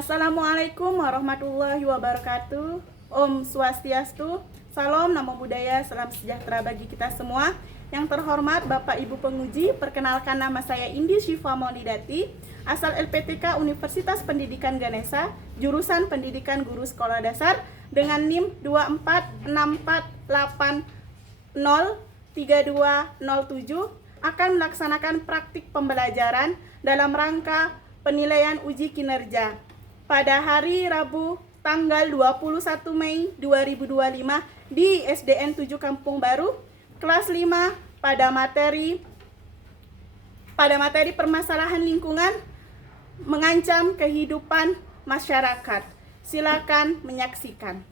Assalamualaikum warahmatullahi wabarakatuh. Om Swastiastu, Salam, Namo Buddhaya, Salam sejahtera bagi kita semua. Yang terhormat Bapak Ibu penguji, perkenalkan nama saya Indi Syifa Maulidati, asal LPTK Universitas Pendidikan Ganesha, jurusan Pendidikan Guru Sekolah Dasar dengan NIM 24648803207 akan melaksanakan praktik pembelajaran dalam rangka penilaian uji kinerja pada hari Rabu tanggal 21 Mei 2025 di SDN 7 Kampung Baru kelas 5 pada materi permasalahan lingkungan mengancam kehidupan masyarakat. Silakan menyaksikan.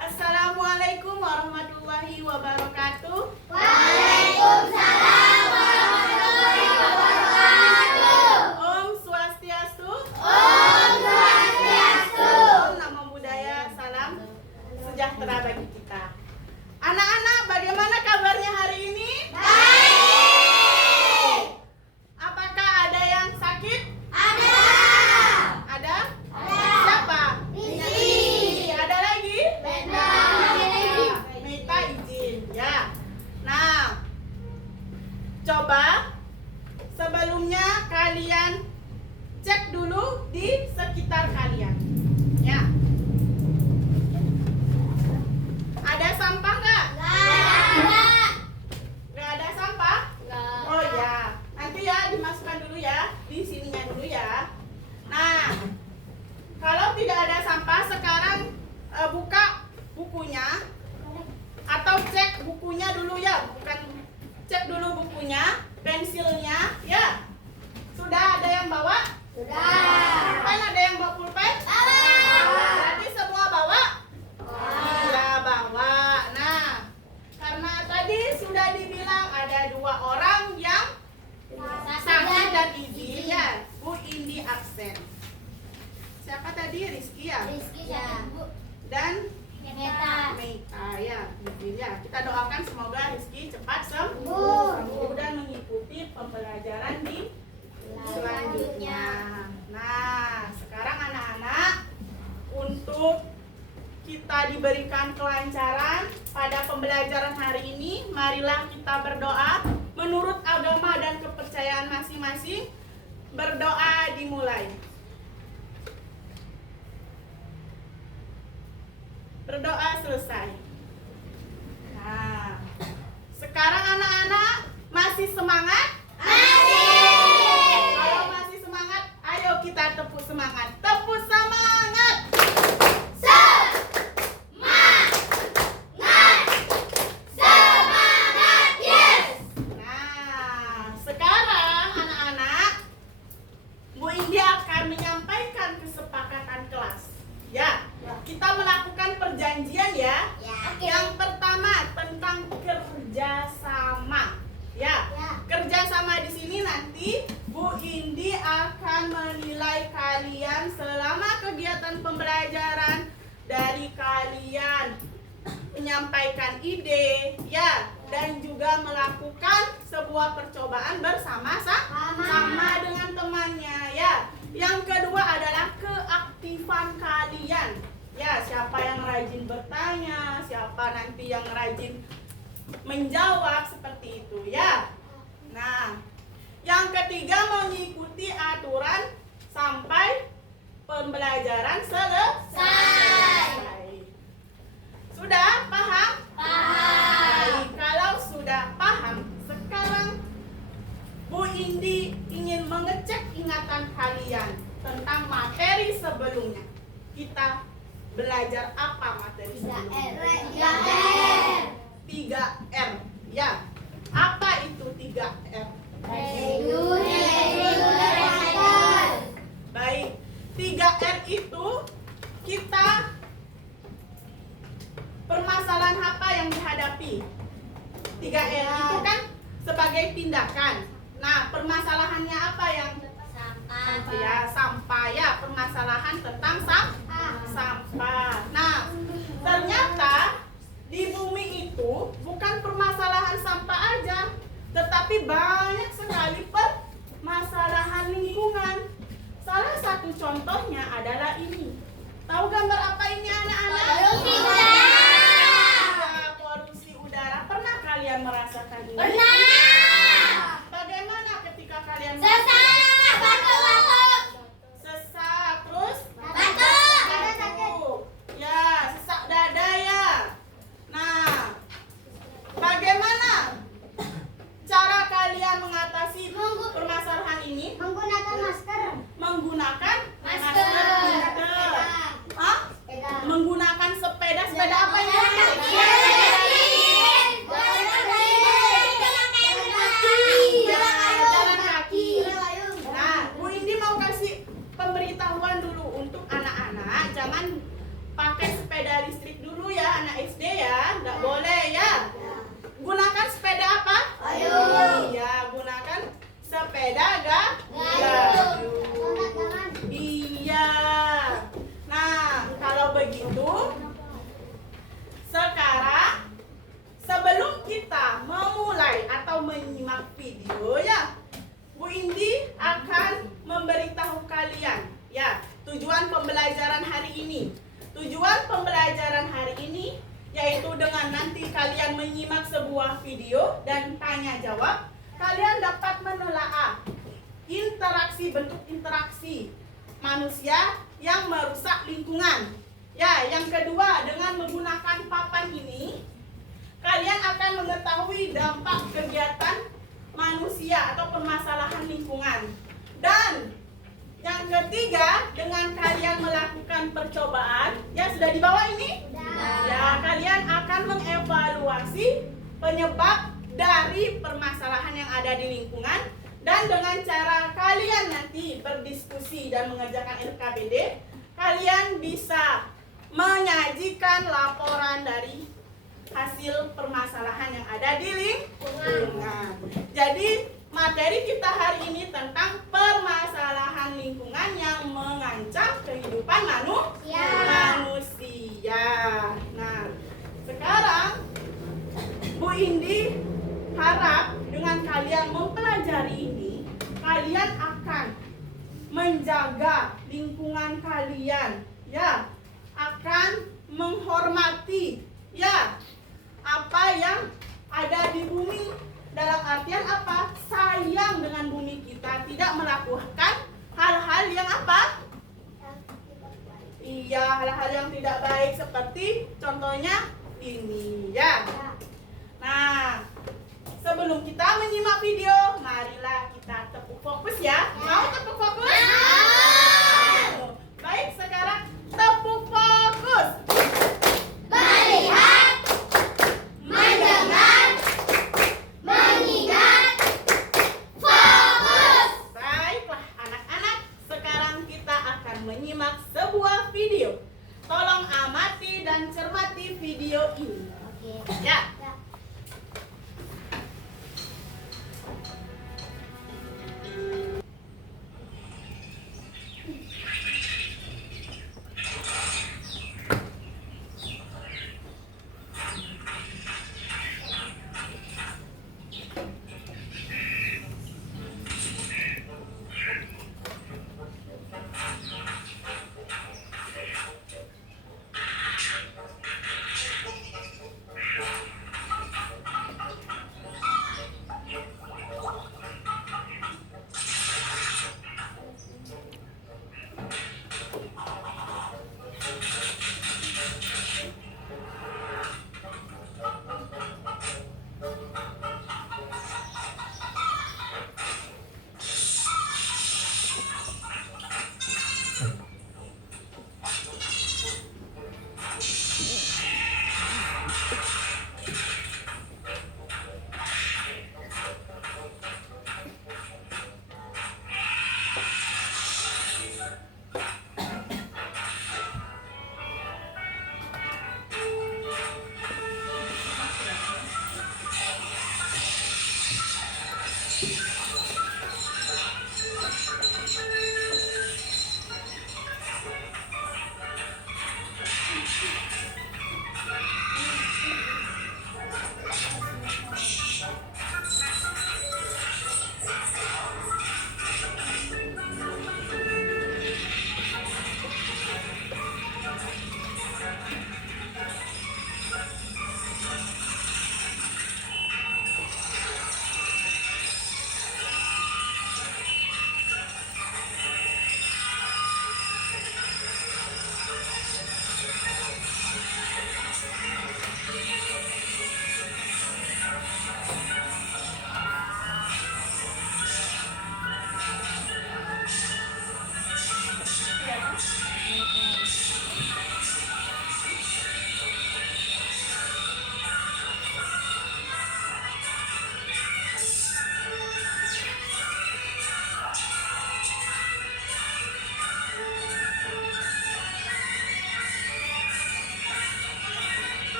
Assalamualaikum warahmatullahi wabarakatuh. Waalaikumsalam warahmatullahi wabarakatuh. Om Swastiastu. Om Swastiastu. Namo Buddhaya, salam sejahtera bagi kita. Anak-anak, bagaimana kabarnya hari ini? Baik. Apakah ada yang sakit? Ada. Ada? Ada. Siapa? Rizky. Ada lagi? Benda. Mita izin, ya. Nah, coba sebelumnya kalian cek dulu di sekitar kalian, ya. Ada sampah nggak? Ada. Nggak ada sampah? Enggak. Oh ya, nanti ya dimasukkan dulu ya, di sininya dulu ya. Nah, kalau tidak ada sampah sekarang buka bukunya atau cek bukunya dulu ya, bukan cek dulu bukunya, pensilnya ya. Sudah ada yang bawa? Sudah. Pulpen ada yang bawa pulpen? Berarti semua bawa? Iya bawa. Nah, karena tadi sudah dibilang ada 2 orang yang sakit dan izin ya, Bu Indi absen. Siapa tadi? Rizky ya? Rizky ya. Dan Meta. Meita ya, izin ya. Kita doakan semoga Rizky cepat Sembuh. sembuh dan mengikuti pembelajaran di selanjutnya. Nah, sekarang anak-anak, untuk kita diberikan kelancaran pada pembelajaran hari ini, marilah kita berdoa menurut agama dan kepercayaan masing-masing. Berdoa dimulai. Berdoa selesai. Nah, sekarang anak-anak masih semangat? Kalau masih semangat, ayo kita tepuk semangat. Tepuk semangat. Semangat, yes. Nah, sekarang anak-anak, Bu Indi akan menyampaikan kesepakatan kelas. Ya, kita melakukan perjanjian ya. Ya. Yang pertama tentang kerjasama. Ya, kerjasama di sini nanti Bu Indi akan menilai kalian selama kegiatan pembelajaran dari kalian menyampaikan ide, ya, dan juga melakukan sebuah percobaan bersama-sama dengan temannya, ya. Yang kedua adalah keaktifan kalian. Ya, siapa yang rajin bertanya, siapa nanti yang rajin menjawab seperti itu, ya. Nah, yang ketiga mengikuti aturan sampai pembelajaran selesai. Sudah paham? Baik, kalau sudah paham, sekarang Bu Indi ingin mengecek ingatan kalian tentang materi sebelumnya. Kita belajar apa materi sebelumnya? 3R. Ya. Apa itu 3R? Baik. 3R itu kita permasalahan apa yang dihadapi? 3R itu kan sebagai tindakan. Nah, permasalahannya apa yang ya, sampah ya, permasalahan tentang sampah. Nah, ternyata di bumi itu bukan permasalahan Tetapi banyak sekali permasalahan lingkungan. Salah satu contohnya adalah ini. Tahu gambar apa ini anak-anak? Polusi udara. Ya, polusi udara. Pernah kalian merasakan ini? Pernah. Bagaimana ketika kalian Sesak. Batuk-batuk. sesak, terus Batuk. ya, sesak dada ya. Nah, bagaimana cara kalian mengatasi permasalahan ini? Menggunakan masker. Menggunakan Masker. Hah? Sepeda. Menggunakan sepeda. Sepeda apa ini? Jalan kaki. Nah, Bu Indi mau kasih pemberitahuan dulu untuk anak-anak, jangan pakai sepeda listrik dulu ya, anak SD ya, nggak boleh ya. Gunakan sepeda apa? Gayung. Iya, gunakan sepeda Gayung. gayung. Iya. Nah, kalau begitu, sekarang sebelum kita memulai atau menyimak video ya, Bu Indi akan memberitahu kalian ya tujuan pembelajaran hari ini. Tujuan pembelajaran hari ini yaitu dengan nanti kalian menyimak sebuah video dan tanya jawab, kalian dapat menelaah bentuk interaksi manusia yang merusak lingkungan. Ya, yang kedua, dengan menggunakan papan ini kalian akan mengetahui dampak kegiatan manusia atau permasalahan lingkungan. Dan yang ketiga, dengan kalian melakukan percobaan, ya sudah di bawah ini? Ya, kalian akan mengevaluasi penyebab dari permasalahan yang ada di lingkungan, dan dengan cara kalian nanti berdiskusi dan mengerjakan LKPD, kalian bisa menyajikan laporan dari hasil permasalahan yang ada di lingkungan. Jadi materi kita hari ini tentang permasalahan lingkungan yang mengancam kehidupan manusia. Nah, sekarang Bu Indi harap dengan kalian mempelajari ini, kalian akan menjaga lingkungan kalian, ya, akan menghormati, ya, apa yang ada di bumi. Dalam artian apa? Sayang dengan bumi kita, tidak melakukan hal-hal yang apa? Iya, hal-hal yang tidak baik seperti contohnya ini, ya. Nah, sebelum kita menyimak video, marilah kita tepuk fokus ya. Mau tepuk fokus? Baik, sekarang tepuk fokus. Melihat, mendengar, mengingat, fokus. Baiklah anak-anak, sekarang kita akan menyimak sebuah video. Tolong amati dan cermati video ini. Ya.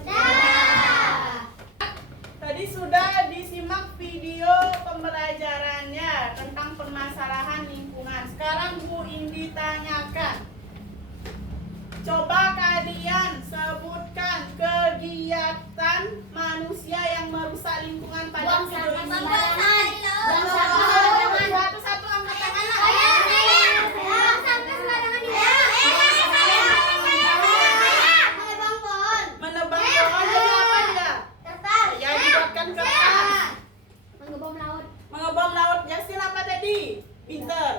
Sudah. Tadi sudah disimak video pembelajarannya tentang permasalahan lingkungan. Sekarang Bu Indi tanyakan. Coba kalian sebutkan kegiatan manusia yang merusak lingkungan pada Buang video sampah ini. sembarangan. Buang sampah Oh, sembarangan. satu-satu angkat tangan. Buang sampah sembarangan di menebang pohon. Menebang pohon jadi apa dia? Kertas. Ya, dibuatkan kertas. Mengebom laut. Mengebom laut. Justin apa tadi? Pinter.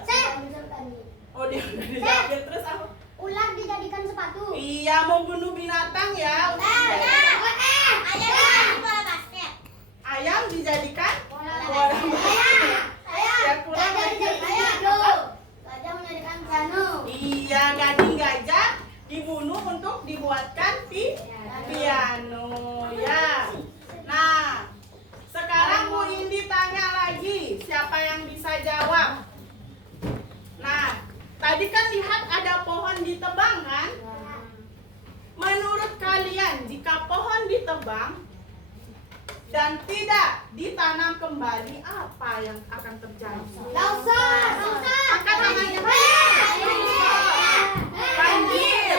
Oh, dia udah dijawab. Terus apa? Ular dijadikan sepatu. Iya, membunuh binatang ya. Ayam dijadikan bola basket. Ya, kurang lagi. Gajah menjadikan piano. Iya, gading gajah dibunuh untuk dibuatkan piano ya. Nah, sekarang Bu Indi tanya lagi, siapa yang bisa jawab? Nah, tadi kan lihat ada pohon ditebang kan? Menurut kalian, jika pohon ditebang dan tidak ditanam kembali, apa yang akan terjadi? Longsor. Angkat tangannya. Banjir.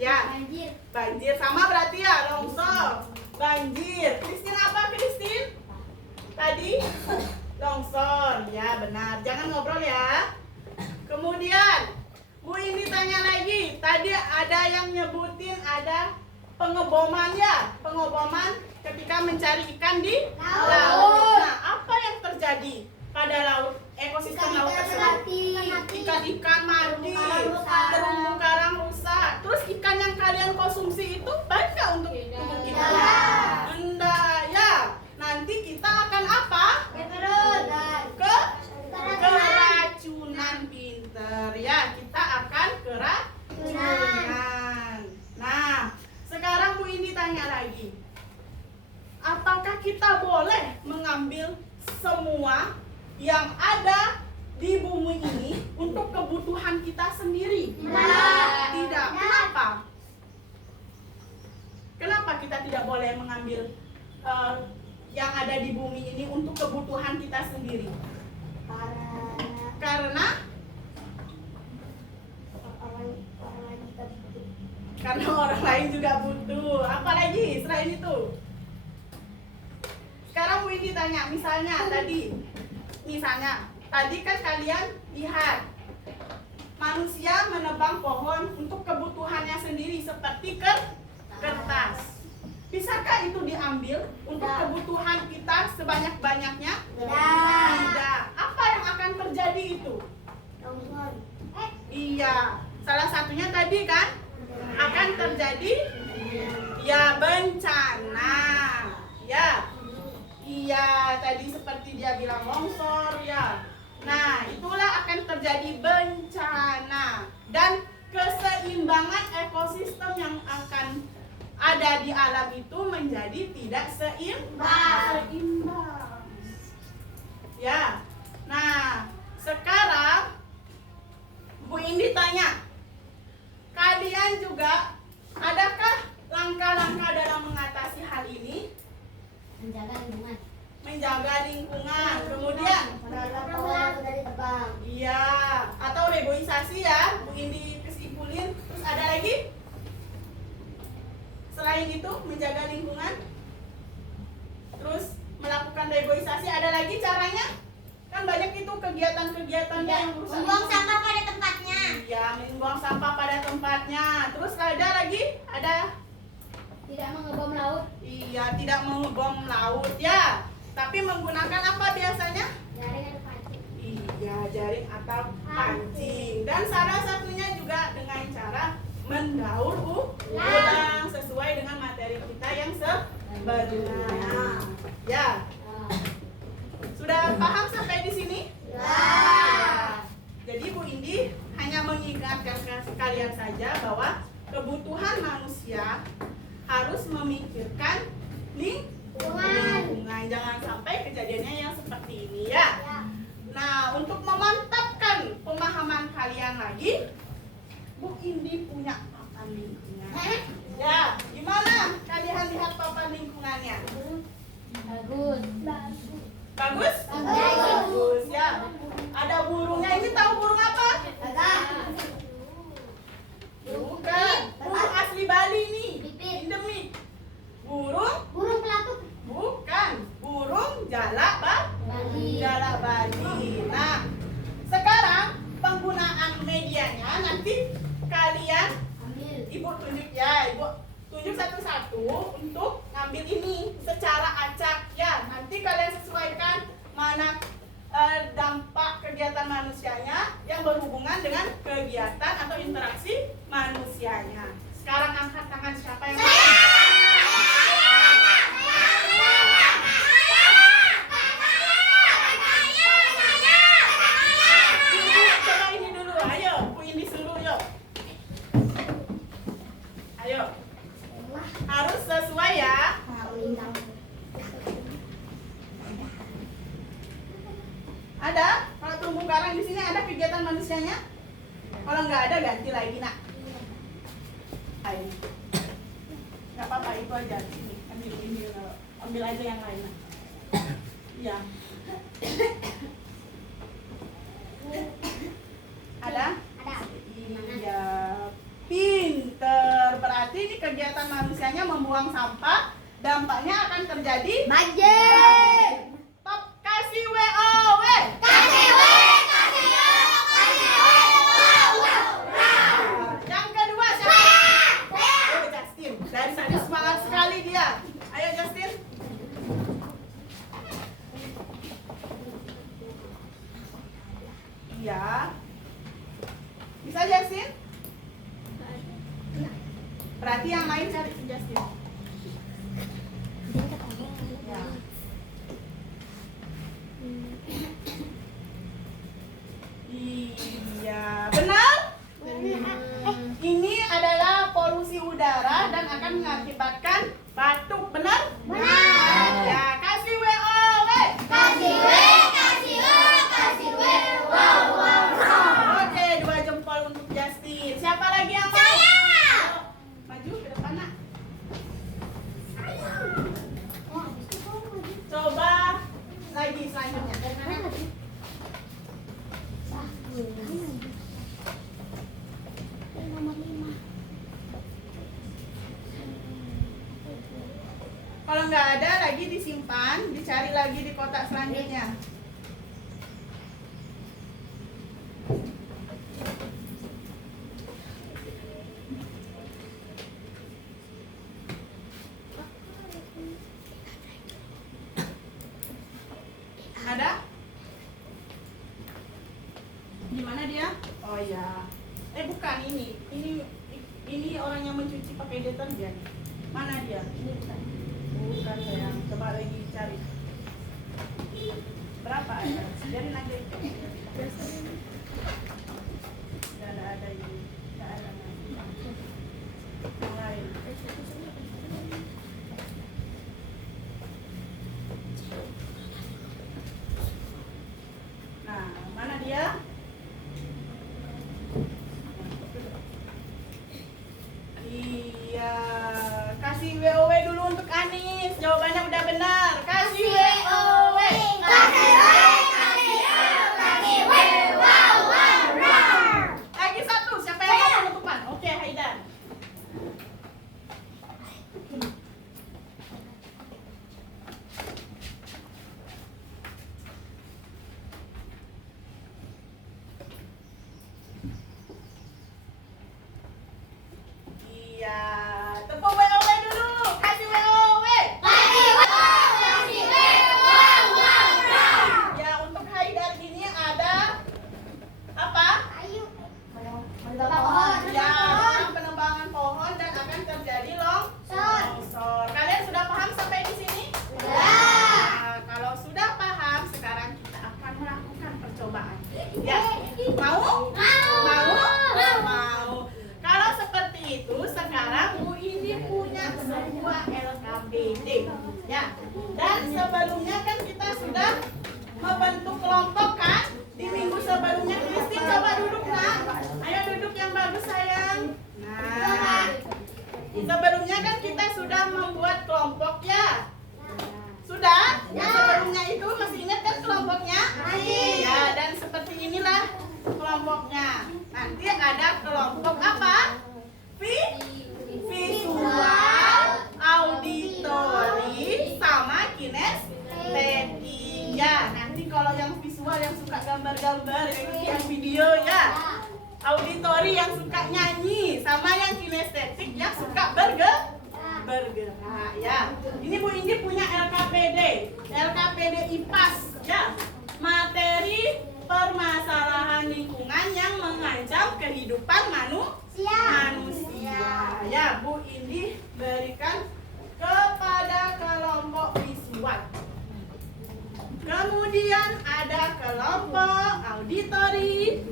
Ya, Banjir. banjir sama berarti ya, longsor. Banjir. Christine apa, Christine? Tadi longsor. Ya, benar. Jangan ngobrol ya. Kemudian Bu ini tanya lagi. Tadi ada yang nyebutin ada pengeboman ya. Pengeboman ketika mencari ikan di laut. Nah, apa yang terjadi pada laut? Ekosistem laut tersebut. Ikan-ikan mati, terumbu karang rusak. Terus ikan yang kalian konsumsi itu baik nggak untuk tubuh kita? Enggak ya. Nanti kita akan apa? Keracunan. Pinter ya. Kita akan keracunan. Nah, sekarang Bu Indi tanya lagi. Apakah kita boleh mengambil semua yang ada di bumi ini untuk kebutuhan kita sendiri? Tidak. Kenapa? Kenapa kita tidak boleh mengambil yang ada di bumi ini untuk kebutuhan kita sendiri? Karena orang lain juga butuh. Apalagi selain itu? Sekarang Bu Indi tanya, misalnya tadi kan kalian lihat manusia menebang pohon untuk kebutuhannya sendiri seperti kertas. Bisakah itu diambil untuk kebutuhan kita sebanyak-banyaknya? Tidak. Apa yang akan terjadi itu? Iya, salah satunya tadi kan akan terjadi ya bencana. Ya. Iya, tadi seperti dia bilang longsor ya. Nah, itulah akan terjadi bencana dan keseimbangan ekosistem yang akan ada di alam itu menjadi tidak seimbang. Ya. Nah, sekarang Bu Indi tanya, kalian juga adakah langkah-langkah dalam mengatasi hal ini? Menjaga lingkungan. Kemudian iya, atau reboisasi ya, Bu Indi kesimpulin. Terus ada lagi? Selain itu menjaga lingkungan, terus melakukan reboisasi, ada lagi caranya? Kan banyak itu kegiatan-kegiatannya yang merusak. Membuang sampah pada tempatnya. Iya, membuang sampah pada tempatnya. Terus ada lagi? Ada? Tidak mengebom laut. Iya, tidak mengebom laut ya. Tapi menggunakan apa biasanya? Jaring atau pancing. Iya, jaring atau pancing. Dan salah satunya juga dengan cara mendaur ulang sesuai dengan materi kita yang sebelumnya. Ya. Sudah paham sampai di sini? Jadi Bu Indi hanya mengingatkan kalian saja bahwa kebutuhan manusia harus memikirkan lingkungan. Jangan sampai kejadiannya yang seperti ini ya. Nah, untuk memantapkan pemahaman kalian lagi, Bu Indi punya apa papan lingkungan. Ya, gimana kalian lihat papan lingkungannya? Bagus. Bagus? Bagus ya. Ada burungnya. Ini tahu burung apa? Bukan. Burung asli Bali nih. Endemik. Burung? Burung pelatuk. Bukan. Burung jalak Bali. Jalak Bali. Nah, sekarang penggunaan medianya nanti kalian Ambil. Ibu tunjuk ya, Ibu tunjuk satu-satu untuk ngambil ini secara acak ya. Nanti kalian sesuaikan mana dampak kegiatan manusianya yang berhubungan dengan kegiatan atau interaksi manusianya. Sekarang angkat tangan siapa yang coba ini dulu, ayo, Bu Indi suruh yuk. Ayo, harus sesuai ya. Ada? Kalau terumbu karang di sini ada kegiatan manusianya? Kalau nggak ada ganti lagi nak. Ayo. Nggak apa-apa itu aja. Sini, ambil ini, ambil aja yang lain. Nak. Iya. Ada? Iya. Pinter. Berarti ini kegiatan manusianya membuang sampah. Dampaknya akan terjadi Banjir. Top, kasih WOW. Yang kedua siapa? Oh, Justin. Dari tadi semangat sekali dia. Ayo Justin. Iya. Bisa Justin? Berarti yang lain cari si Justin. Ya. Iya, benar? Ini adalah polusi udara dan akan mengakibatkan batuk, benar? Benar. Ya, kasih WOW. Oke, 2 jempol untuk Justin. Siapa lagi yang mau? Maju ke depan, nak. Coba lagi selanjutnya. Kalau nggak ada lagi disimpan, dicari lagi di kotak selanjutnya. Ada? Di mana dia? Oh ya. Bukan ini. Ini orang yang mencuci pakai deterjen. Mana dia? Ini bukan. Bukan sayang. Coba lagi cari. Berapa ada? Biarin aja itu. Tidak ada ini. Tidak ada lagi. Yang lain. Nah, mana dia? Iya, kasih WOW dulu untuk Anis. Jawabannya udah benar. Kasih WOW. Lagi satu, siapa yang mau penutupan? Oke, Haidan. Iya, tepuk WOW dulu. Kasih WOW. Ya, untuk Haidar ini ada apa? Ya, tentang penebangan pohon dan akan terjadi longsor. Kalian sudah paham sampai di sini? Nah, kalau sudah paham, sekarang kita akan melakukan percobaan. Ya, mau? Mau. Kalau seperti itu, sekarang Bu ini punya sebuah LKPD. Ya, dan sebelumnya kan kita sudah membentuk kelompok kan? Di minggu sebelumnya, Kristi coba duduk nak. Ayo duduk yang bagus sayang. Nah, nanti ada kelompok apa? Visual, auditori, sama kinestetik. Ya, nanti kalau yang visual yang suka gambar-gambar, yang video ya. Auditori yang suka nyanyi, sama yang kinestetik yang suka bergerak ya. Ini Bu Indi punya LKPD IPAS ya. Materi permasalahan lingkungan yang mengancam kehidupan manusia. Ya, Bu Indi berikan kepada kelompok visual. Kemudian ada kelompok auditori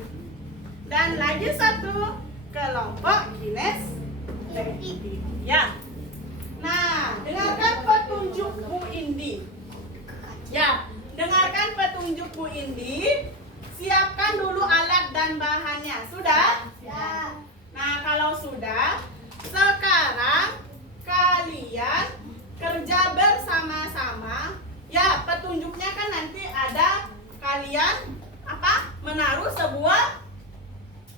dan lagi satu kelompok kinestetik ya. Nah, dengarkan petunjuk Bu Indi. Ya, dengarkan petunjuk Bu Indi. Siapkan dulu alat dan bahannya. Sudah? Ya. Nah, kalau sudah, sekarang kalian kerja bersama-sama. Ya, petunjuknya kan nanti ada kalian menaruh sebuah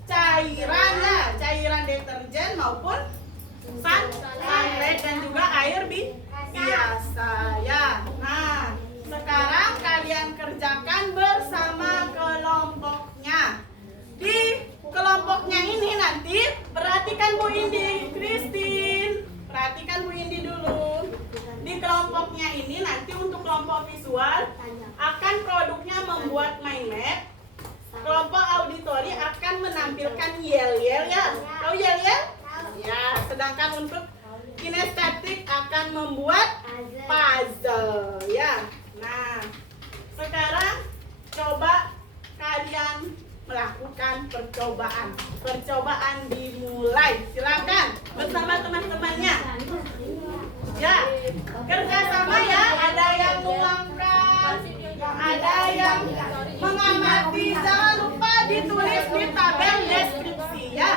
cairan ya, cairan deterjen maupun sunlight dan juga air biasa ya. Nah, sekarang kalian kerjakan bersama kelompoknya. Di kelompoknya ini nanti perhatikan Bu Indi, Christine. Perhatikan Bu Indi dulu. Di kelompoknya ini nanti untuk kelompok visual akan produknya membuat mind map. Kelompok auditori akan menampilkan yel-yel ya. Tahu yel-yel? Ya, sedangkan untuk kinestetik akan membuat puzzle ya. Nah, sekarang coba kalian melakukan percobaan. Percobaan dimulai. Silakan bersama teman-temannya. Ya, kerjasama ya. Ada yang meluangkan, ada yang mengamati. Jangan lupa ditulis di tabel deskripsi ya.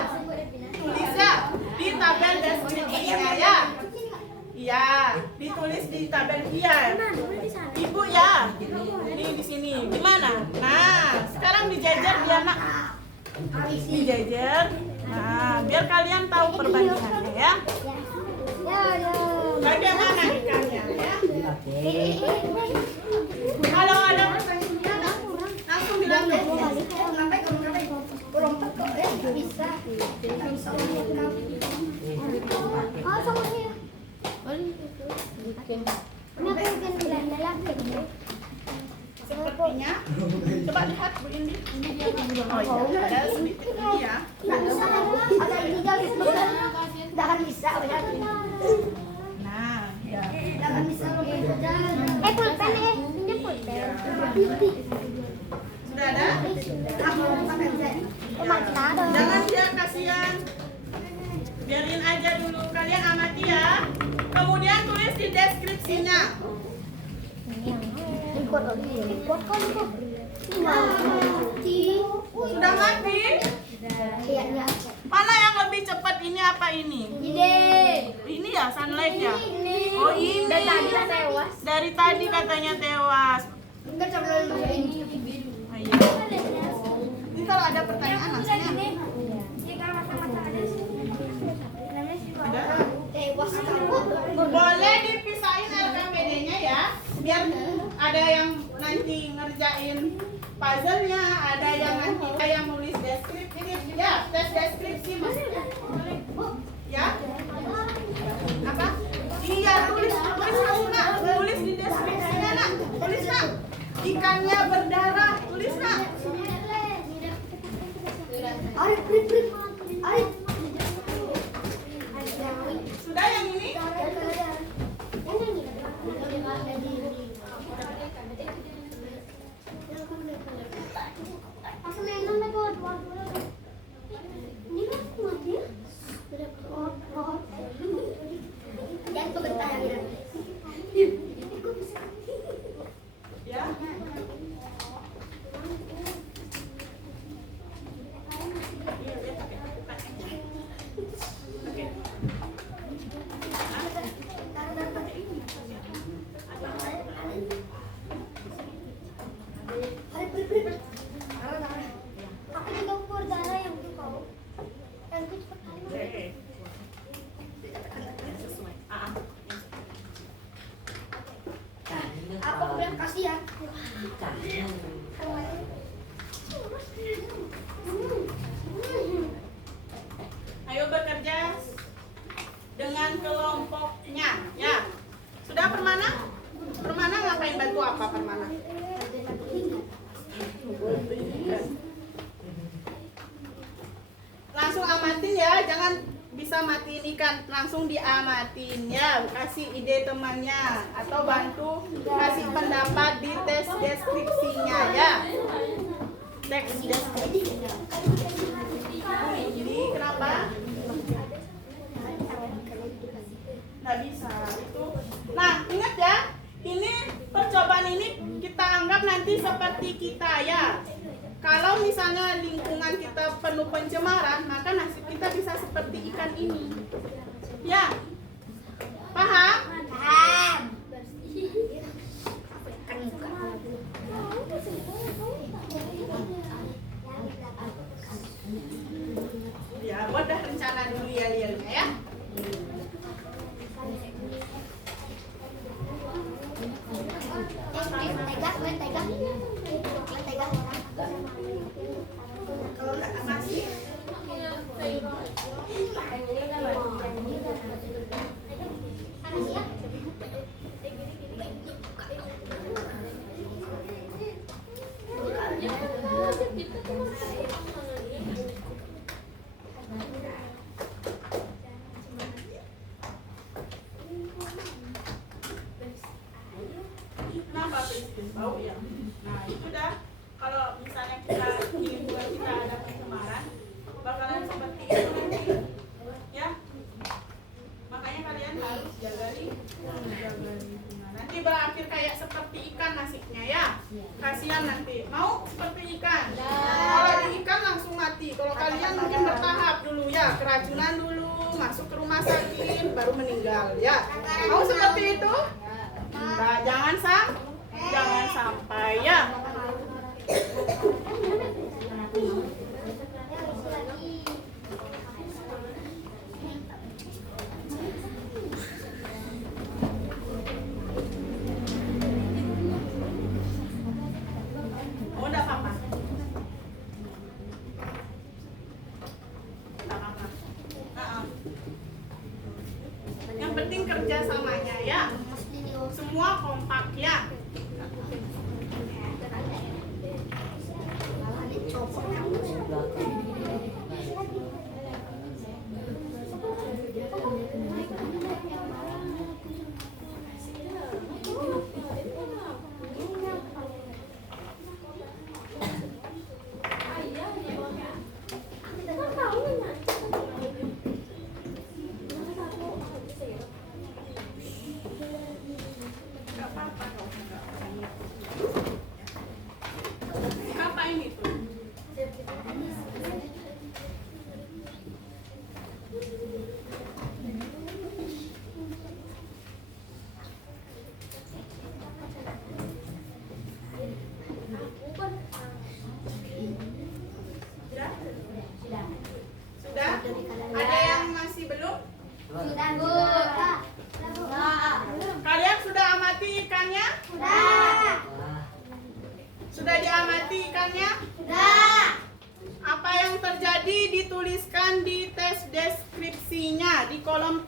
Tulis ya di tabel deskripsinya ya. Iya, ditulis di tabel iya. Ibu ya. Ini di sini. Di mana? Nah, sekarang dijajar biar nak. Dijajar. Nah, biar kalian tahu perbandingannya ya. Bagaimana ikannya ya? Kalau ada pertanyaan langsung bilang dulu. Sepertinya, coba lihat Bu Indi. Oh iya, ada sedikit ini ya. Nah, ya. Pulpen ini pulpen. Sudah ada? Jangan dia kasihan. Biarin aja dulu. Kalian amati ya. Kemudian tulis di deskripsinya. Sudah mati? Mana yang lebih cepat, ini apa ini? Ini ya sunlight ya? Oh ini. Dari tadi katanya tewas. Oh, iya. Ini kalau ada pertanyaan langsung ya. Boleh dipisahin LKPD-nya ya, biar ada yang nanti ngerjain puzzle-nya, ada yang nanti yang nulis deskripsi ini ya, tes deskripsi maksudnya. Ya? Apa? Iya, tulis kamu nak, tulis di deskripsinya nak, tulis nak. Ikannya berdarah, tulis nak. Sudah yang ini? Ya. Ayo bekerja dengan kelompoknya, ya. Sudah Permana? Permana ngapain, bantu apa Permana? Langsung amatin ya, jangan bisa matiin ikan, langsung diamatin ya. Kasih ide temannya atau bantu kasih pendapat di tes deskripsinya ya. Teks deskripsinya. Ini kenapa? Nggak bisa itu. Nah, ingat ya, ini percobaan ini kita anggap nanti seperti kita ya. Kalau misalnya lingkungan kita penuh pencemaran, maka nasib kita bisa seperti ikan ini. Ya, paham? Paham. Ya, buat dah rencana dulu ya Lielnya ya. Kalau nggak kasih, kenapa Priscil? Bau ya. Nah itu dah. Kalau misalnya kita di lingkungan kita ada pencemaran, bakalan seperti itu nanti. Ya. Makanya kalian harus jaga lingkungan. Nanti berakhir kayak seperti ikan nasibnya ya. Kasihan nanti. Mau seperti ikan? Kalau di ikan langsung mati. Kalau kalian mungkin bertahap dulu ya, keracunan dulu, masuk ke rumah sakit, baru meninggal ya. Mau seperti itu? Nah, jangan sampai ya. Oh, enggak apa-apa. Enggak apa-apa. Yang penting kerjasamanya ya. Semua kompak ya. Ngapain itu? Sudah? Ada yang masih belum? Sudah, Bu. Kalian sudah amati ikannya? Sudah. Sudah diamati ikannya? Sudah. Apa yang terjadi dituliskan di tes deskripsinya, di kolom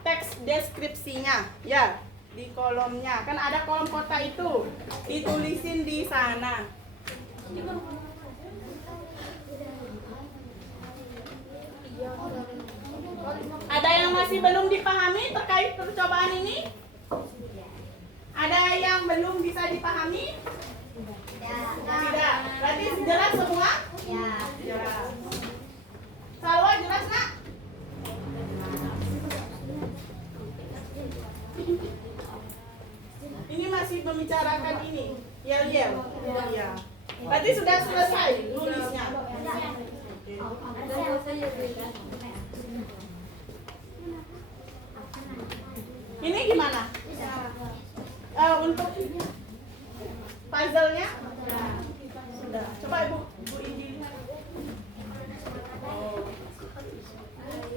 teks deskripsinya ya, di kolomnya kan ada kolom kota itu, ditulisin di sana. Ada yang masih belum dipahami terkait percobaan ini? Ada yang belum bisa dipahami? Tidak. Berarti jelas semua? Ya. Jelas. Salwa jelas nak? Ini masih membicarakan ini. Yel. Ya. Berarti sudah selesai nulisnya. Ini gimana? Untuk puzzle-nya? Sudah. Coba Ibu Indi lihat. Oh.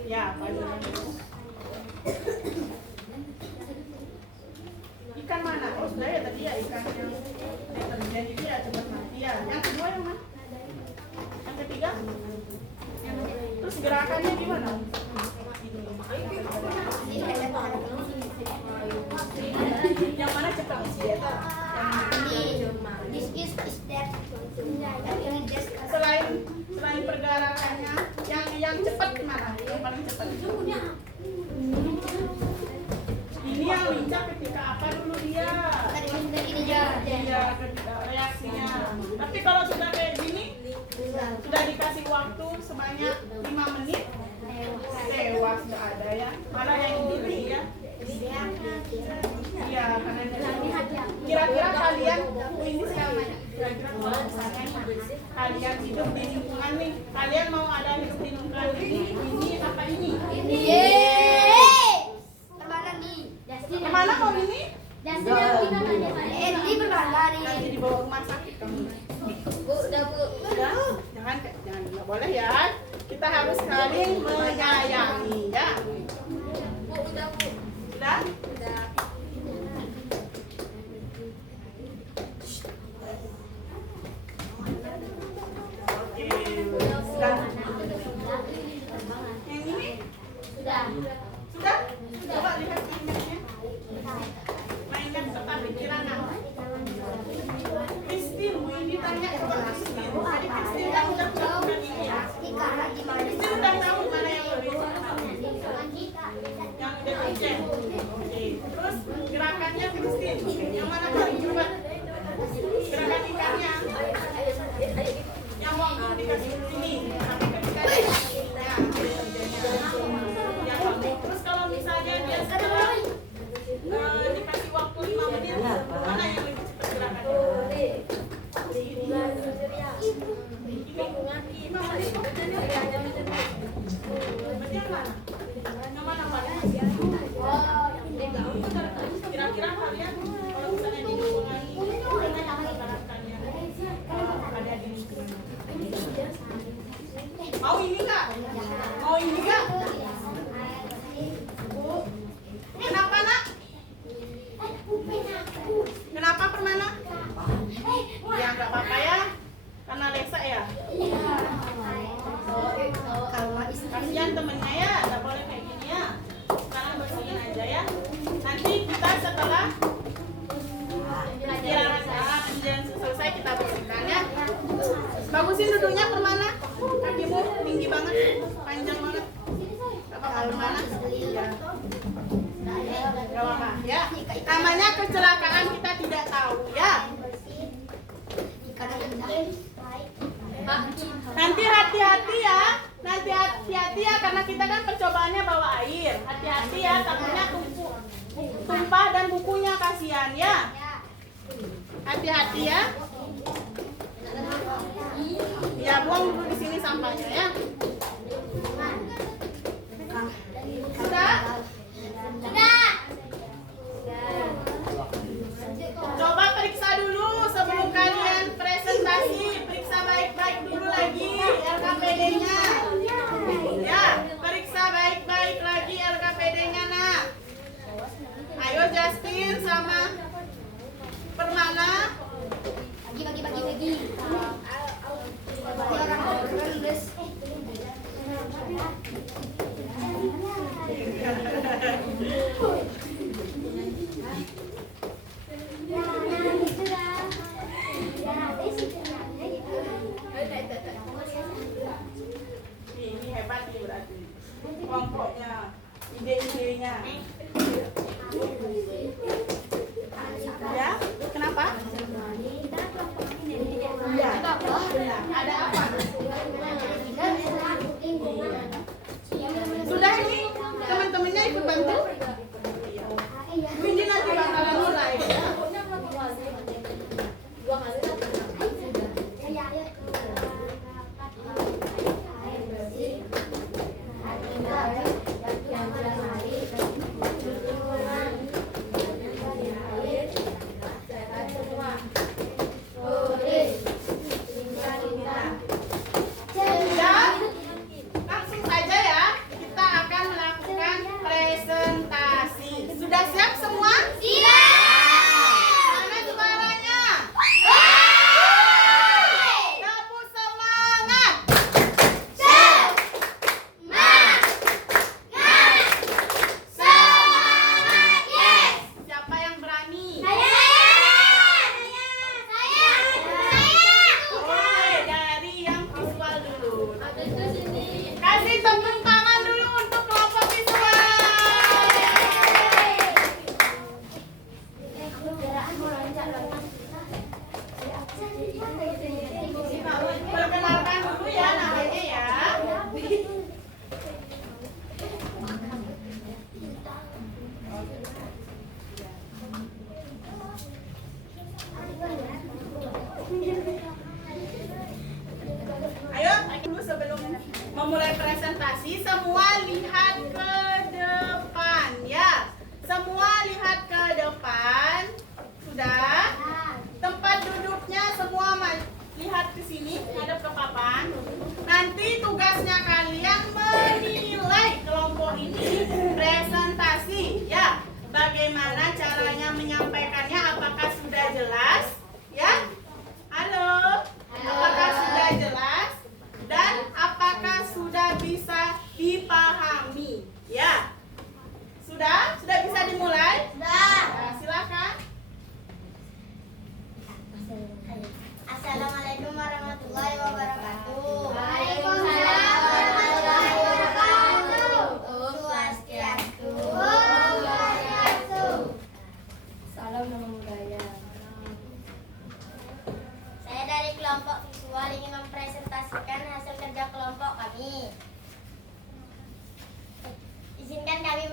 Ya, puzzle-nya. Ikan mana? Oh, sudah ya tadi ya ikannya. gerakannya gimana? Yang mana cepat? This is that. Selain pergerakannya, yang cepat mana? Yang paling cepat? Ini yang lincah ketika apa dulu dia? Iya, reaksinya. Tapi kalau sudah kayak gini, sudah dikasih waktu sebanyak 5 menit, tewas nggak ada ya. Malah yang ini ya. Iya, karena kira-kira kalian ini sama. Kira-kira kalau misalnya kalian hidup di lingkungan nih, kalian mau ada hidup di lingkungan ini apa ini? Kemana mau ini? Ini berbangga nih. Nanti dibawa ke rumah sakit kamu. Bu, udah bu. Jangan nggak boleh ya. Kita harus saling menyayangi ya. Bu, udah bu. Sudah? Udah. Oke. Sudah. Yang ini? Sudah. Sudah? Coba lihat mainannya. Mainan serta pikiran apa? Christine, Bu Indi tanya coba Christine. Tadi Christine kan udah melakukan ini ya. Christine udah tahu mana yang lebih yang deterjen. Oke. Terus gerakannya Christine, yang mana paling cepat? Gerakan ikannya. Yang waktu dikasih ini, tapi ketika dia ya, yang kamu. Terus kalau misalnya dia setelah dikasih waktu 5 menit, mana yang lebih cepat gerakannya? Kira-kira kalian kalau misalnya di lingkungan ini gerakannya ada di lingkungan mau ini nggak? Mau ini nggak? Kenapa nak? Kenapa Permana? Ya nggak apa-apa ya, karena Lesa ya. Kasihan temennya ya, nggak boleh kayak gini ya. Sekarang bersihin aja ya. Nanti kita setelah penjelasan selesai kita bersihkan ya. Bagusin duduknya Permana. Kakimu tinggi banget, panjang banget. Gak apa-apa Permana. Iya. Gak apa-apa ya. Namanya kecelakaan kita tidak tahu ya. Nanti hati-hati ya. Nanti hati-hati ya karena kita kan percobaannya bawa air. Hati-hati ya, takutnya tumpah dan bukunya kasihan ya. Hati-hati ya. Ya buang dulu di sini sampahnya ya. Sudah? Sudah. Coba periksa dulu sebelum kalian presentasi. Periksa baik-baik dulu lagi LKPD-nya. Ya, periksa baik-baik lagi LKPD-nya nak. Ayo Justin sama Permana. Bagi. Ini hebat nih berarti. Kelompoknya, ide-idenya. Ya, kenapa? Ya, ada apa? Sudah ini teman-temannya ikut bantu? Ini nanti bakalan mulai. memulai presentasi, semua lihat ke depan ya. Semua lihat ke depan. Sudah? Tempat duduknya semua lihat ke sini, hadap ke papan. Nanti tugasnya kalian menilai kelompok ini presentasi ya. Bagaimana caranya menyampaikannya? Apakah sudah jelas? Ya? Halo? Apakah sudah jelas? Dan apakah sudah bisa dipahami? Ya? Sudah? Sudah bisa dimulai? Sudah. Nah, silakan. Assalamualaikum warahmatullahi wabarakatuh. Waalaikumsalam warahmatullahi wabarakatuh. Swastiastu. Salam nama budaya. Saya dari kelompok visual ingin mempresentasikan hasil kerja kelompok kami. Izinkan kami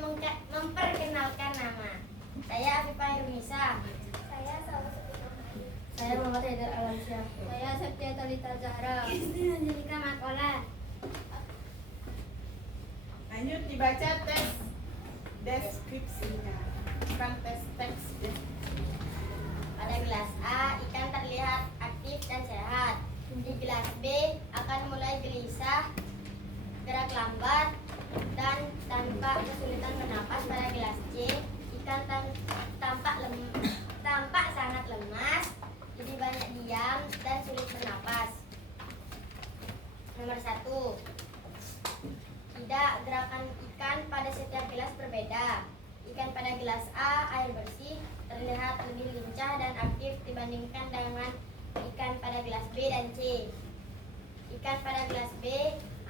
memperkenalkan nama. Saya Afifah Hirunisa. Saya Muhammad Haidar Alamsyah. Saya Septia Talita Zahra. Angelika Makola. Lanjut dibaca tes deskripsinya. Bukan tes teks. Pada gelas A, ikan terlihat aktif dan sehat. Di gelas B, akan mulai gelisah, gerak lambat, dan tanpa kesulitan bernapas. Pada gelas C, ikan tampak sangat lemas, jadi banyak diam dan sulit bernapas. Nomor 1. Tidak, gerakan ikan pada setiap gelas berbeda. Ikan pada gelas A, air bersih, terlihat lebih lincah dan aktif dibandingkan dengan ikan pada gelas B dan C. Ikan pada gelas B,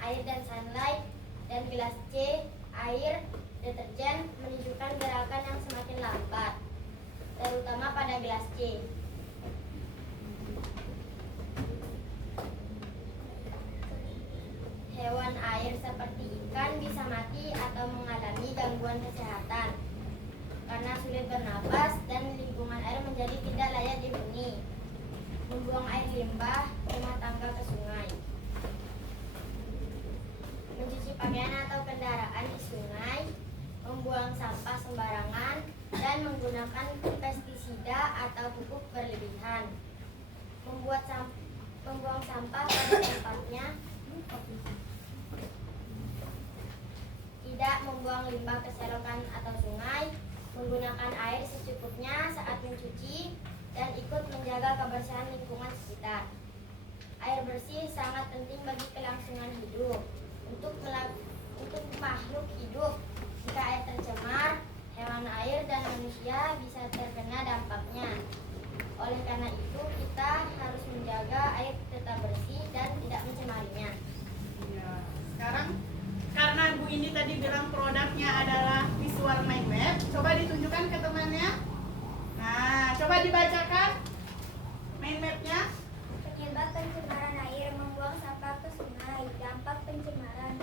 air dan sunlight, dan gelas C, air, deterjen, menunjukkan gerakan yang semakin lambat, terutama pada gelas C. Hewan air seperti ikan bisa mati atau mengalami gangguan kesehatan karena sulit bernapas dan lingkungan air menjadi tidak layak dihuni. Membuang air limbah rumah tangga ke sungai. Mencuci pakaian atau kendaraan di sungai, membuang sampah sembarangan, dan menggunakan pestisida atau pupuk berlebihan. Membuang sampah pada tempatnya. Tidak membuang limbah ke selokan atau sungai, menggunakan air secukupnya saat mencuci, dan ikut menjaga kebersihan lingkungan sekitar. Air bersih sangat penting bagi kelangsungan hidup. Untuk makhluk hidup, jika air tercemar, hewan air dan manusia bisa terkena dampaknya. Oleh karena itu, kita harus menjaga air tetap bersih dan tidak mencemarinya. Ya, sekarang karena Bu ini tadi bilang produknya adalah visual mind map, coba ditunjukkan ke temannya. Nah, coba dibacakan mind mapnya. Penyebab pencemaran air, membuang sampah ke sungai. Dampak pencemaran,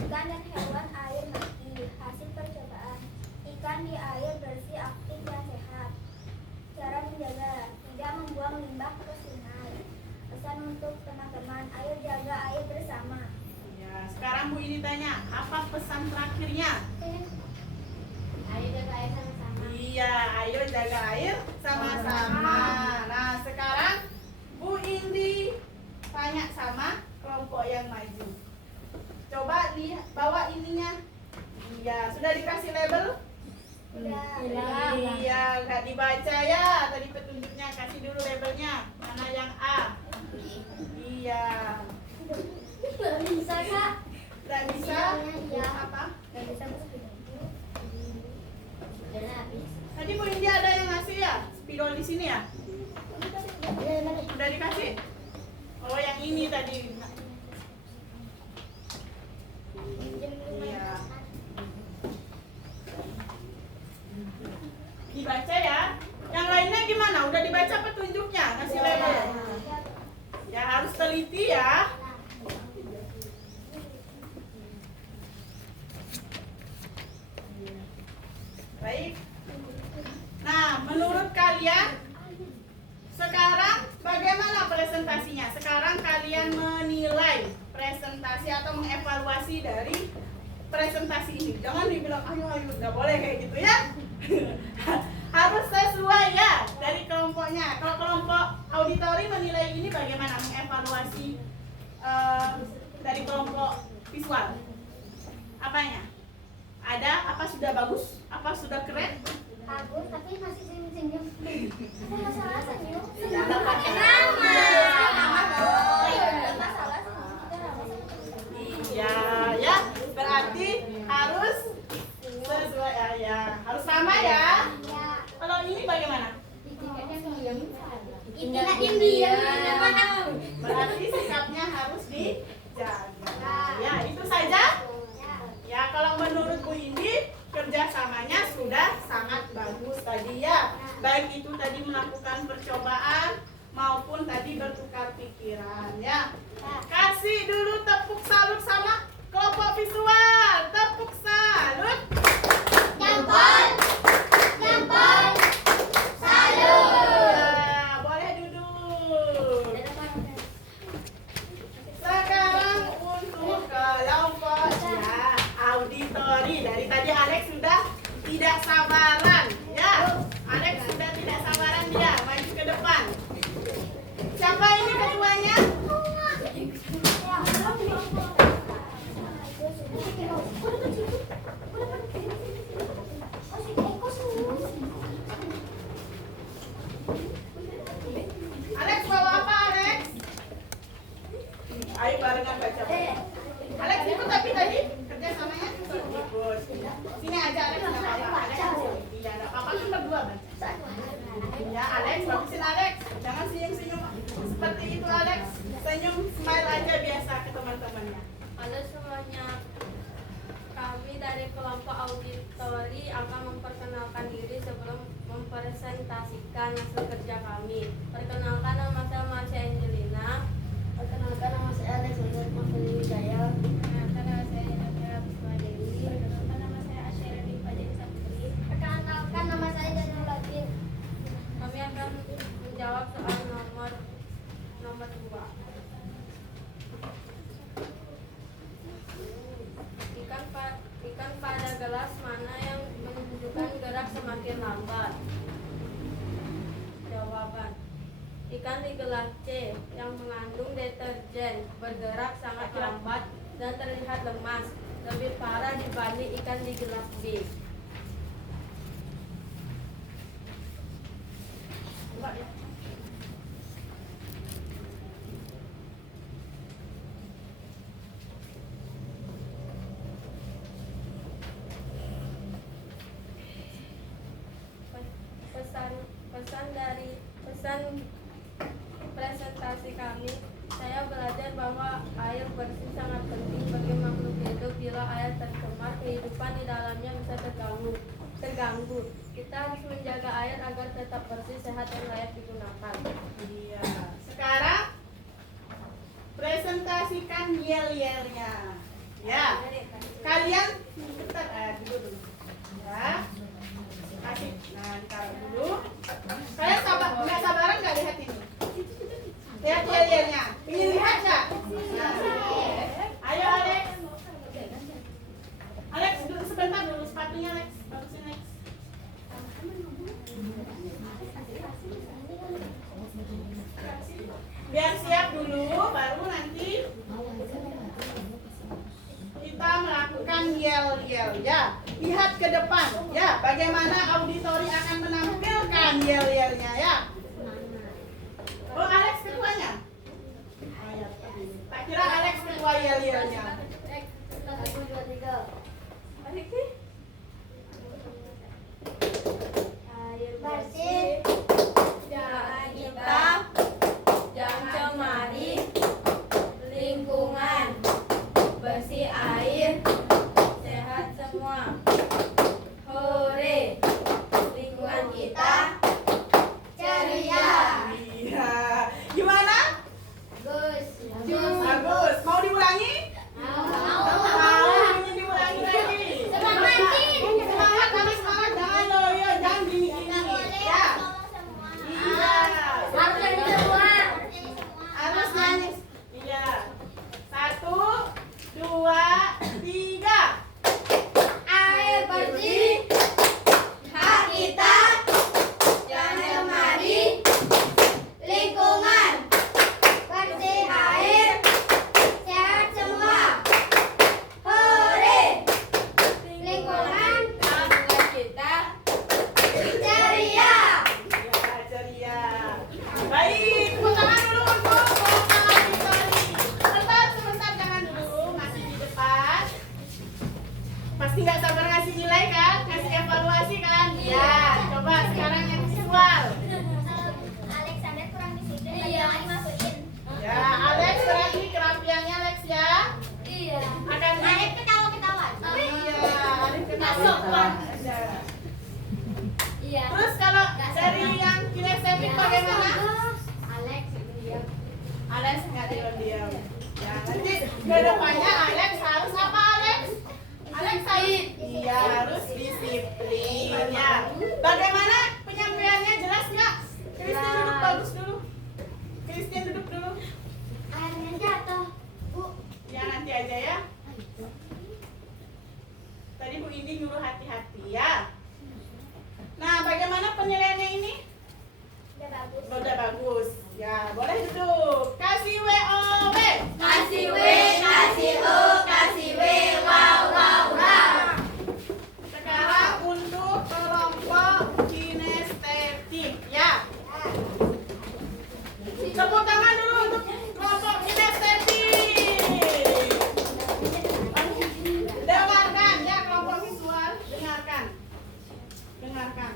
ikan dan hewan air mati. Hasil percobaan, ikan di air bersih, aktif dan sehat. Cara menjaga, tidak membuang limbah ke sungai. Pesan untuk teman-teman, ayo jaga air bersama. Ya, sekarang Bu ini tanya, apa pesan terakhirnya? Ayo jaga air sama-sama. Iya, ayo jaga air sama-sama. Nah, sekarang Bu Indi tanya sama kelompok yang maju. Coba lihat, bawa ininya. Iya, sudah dikasih label? Iya, nggak dibaca ya tadi petunjuknya. Kasih dulu labelnya. Mana yang A? Iya. Nggak bisa, Kak. Nggak bisa? Iya. Apa? Nggak bisa, udah habis. Tadi Bu Indi ada yang ngasih ya? Spidol di sini ya? Udah dikasih? Oh, yang ini tadi. Iya. Dibaca ya. Yang lainnya gimana? Udah dibaca petunjuknya? Ngasih label. Ya, harus teliti ya. Baik. Nah, menurut kalian sekarang bagaimana presentasinya? Sekarang kalian menilai presentasi atau mengevaluasi dari presentasi ini. Jangan dibilang ayo nggak boleh kayak gitu ya. Harus sesuai ya dari kelompoknya. Kalau kelompok auditori menilai ini bagaimana mengevaluasi dari kelompok visual? Apanya? Ada apa sudah bagus? Apa sudah keren? Bagus, tapi masih senyum-senyum. Ada masalah senyum. Jangan pakai Masalah iya ya, berarti harus sesuai ya, harus sama ya. Kalau ini bagaimana? Tidak diam. Berarti sikapnya harus dijaga. Ya, itu saja. Ya, kalau menurut Bu Indi kerjasamanya sudah sangat bagus tadi ya. Baik itu tadi melakukan percobaan maupun tadi bertukar pikiran ya. Kasih dulu tepuk salut sama kelompok visual. Tepuk salut. Jempol. Jempol. Salut. Ya, boleh duduk. Sekarang untuk kelompoknya auditori. Dari tadi Alex sudah tidak sabaran ya. Alex sudah tidak sabaran dia maju ke depan. Siapa ini ketuanya? Alex bawa apa Alex? Ayo barengan baca. Alex ikut tapi tadi kerjasamanya ikut. Sini aja Alex nggak apa-apa. Alex iya nggak apa-apa kan berdua baca. Ya Alex bagusin Alex. Jangan senyum-senyum seperti itu Alex. Senyum smile aja biasa ke teman-temannya. Halo semuanya, kami dari kelompok auditori akan memperkenalkan diri sebelum mempresentasikan hasil kerja kami. Perkenalkan, nama saya Marsha Angelina. Perkenalkan, nama saya Alex Wijaya. Perkenalkan, nama saya Nadia Bisma Dewi. Perkenalkan, nama saya Asyari Fajri Saputri. Perkenalkan, nama saya Daniel Latin. Kami akan menjawab soal nomor 2. Ikan pada gelas mana yang menunjukkan gerak semakin lambat? Jawaban: ikan di gelas C yang mengandung deterjen bergerak sangat lambat dan terlihat lemas, lebih parah dibanding ikan di gelas B. Coba ya. Pesan presentasi kami, saya belajar bahwa air bersih sangat penting bagi makhluk hidup. Bila air tercemar, kehidupan di dalamnya bisa terganggu. Kita harus menjaga air agar tetap bersih, sehat, dan layak digunakan. Iya. Sekarang presentasikan yel-yelnya. Ya. Kalian bentar dulu. Ya. Kasih. Nah, ditaruh dulu. Kalian nggak sabaran nggak lihat ini? Lihat yel-yelnya. Ingin lihat nggak? Ayo Alex. Alex dulu sebentar dulu sepatunya Alex. Bagusin Alex. Biar siap dulu, baru nanti kita melakukan yel-yel ya. Lihat ke depan ya, bagaimana auditori akan menampilkan yel-yelnya ya. Oh Alex ketuanya? Tak kira Alex ketua yel-yelnya. 1, 2, 3. Air Bersih. jangan kita, jangan cemari lingkungan, bersih air, sehat semua. Hore, lingkungan kita Ceria. Iya. Gimana? Bagus. Bagus. Mau diulangi? Mau ingin diulangi lagi. Semangat, Cin. Semangat, Alex, semangat. Jangan loyo, jangan di ini. Ya. Pasti nggak sabar ngasih nilai kan? Ngasih evaluasi kan? Iya. Coba sekarang yang visual. Alexander kurang disiplin, Iya. jangan dimasukin. Ya, Alex berarti kerapiannya Alex ya. Iya. Akan Alex ketawa-ketawa. Iya, Alex kena sopan. Ada. Iya. Terus kalau dari yang kinestetik bagaimana? Alex diam. Alex nggak diam. Ya, nanti ke depannya Alex harus apa Alex? Alex harus iya harus disiplin ya. Bagaimana penyampaiannya jelas nggak? Christine duduk bagus dulu. Christine duduk dulu. Airnya jatuh. Bu. Ya nanti aja ya. Tadi Bu Indi nyuruh hati-hati ya. Nah, bagaimana penilaiannya ini? Udah bagus. Udah bagus. Ya, boleh duduk. Kasih WOW. Kasih W, kasih U, kasih W, wow, wow, wow. Sekarang untuk kelompok kinestetik ya. Tepuk tangan dulu untuk kelompok kinestetik. Dengarkan ya kelompok visual, dengarkan. Dengarkan.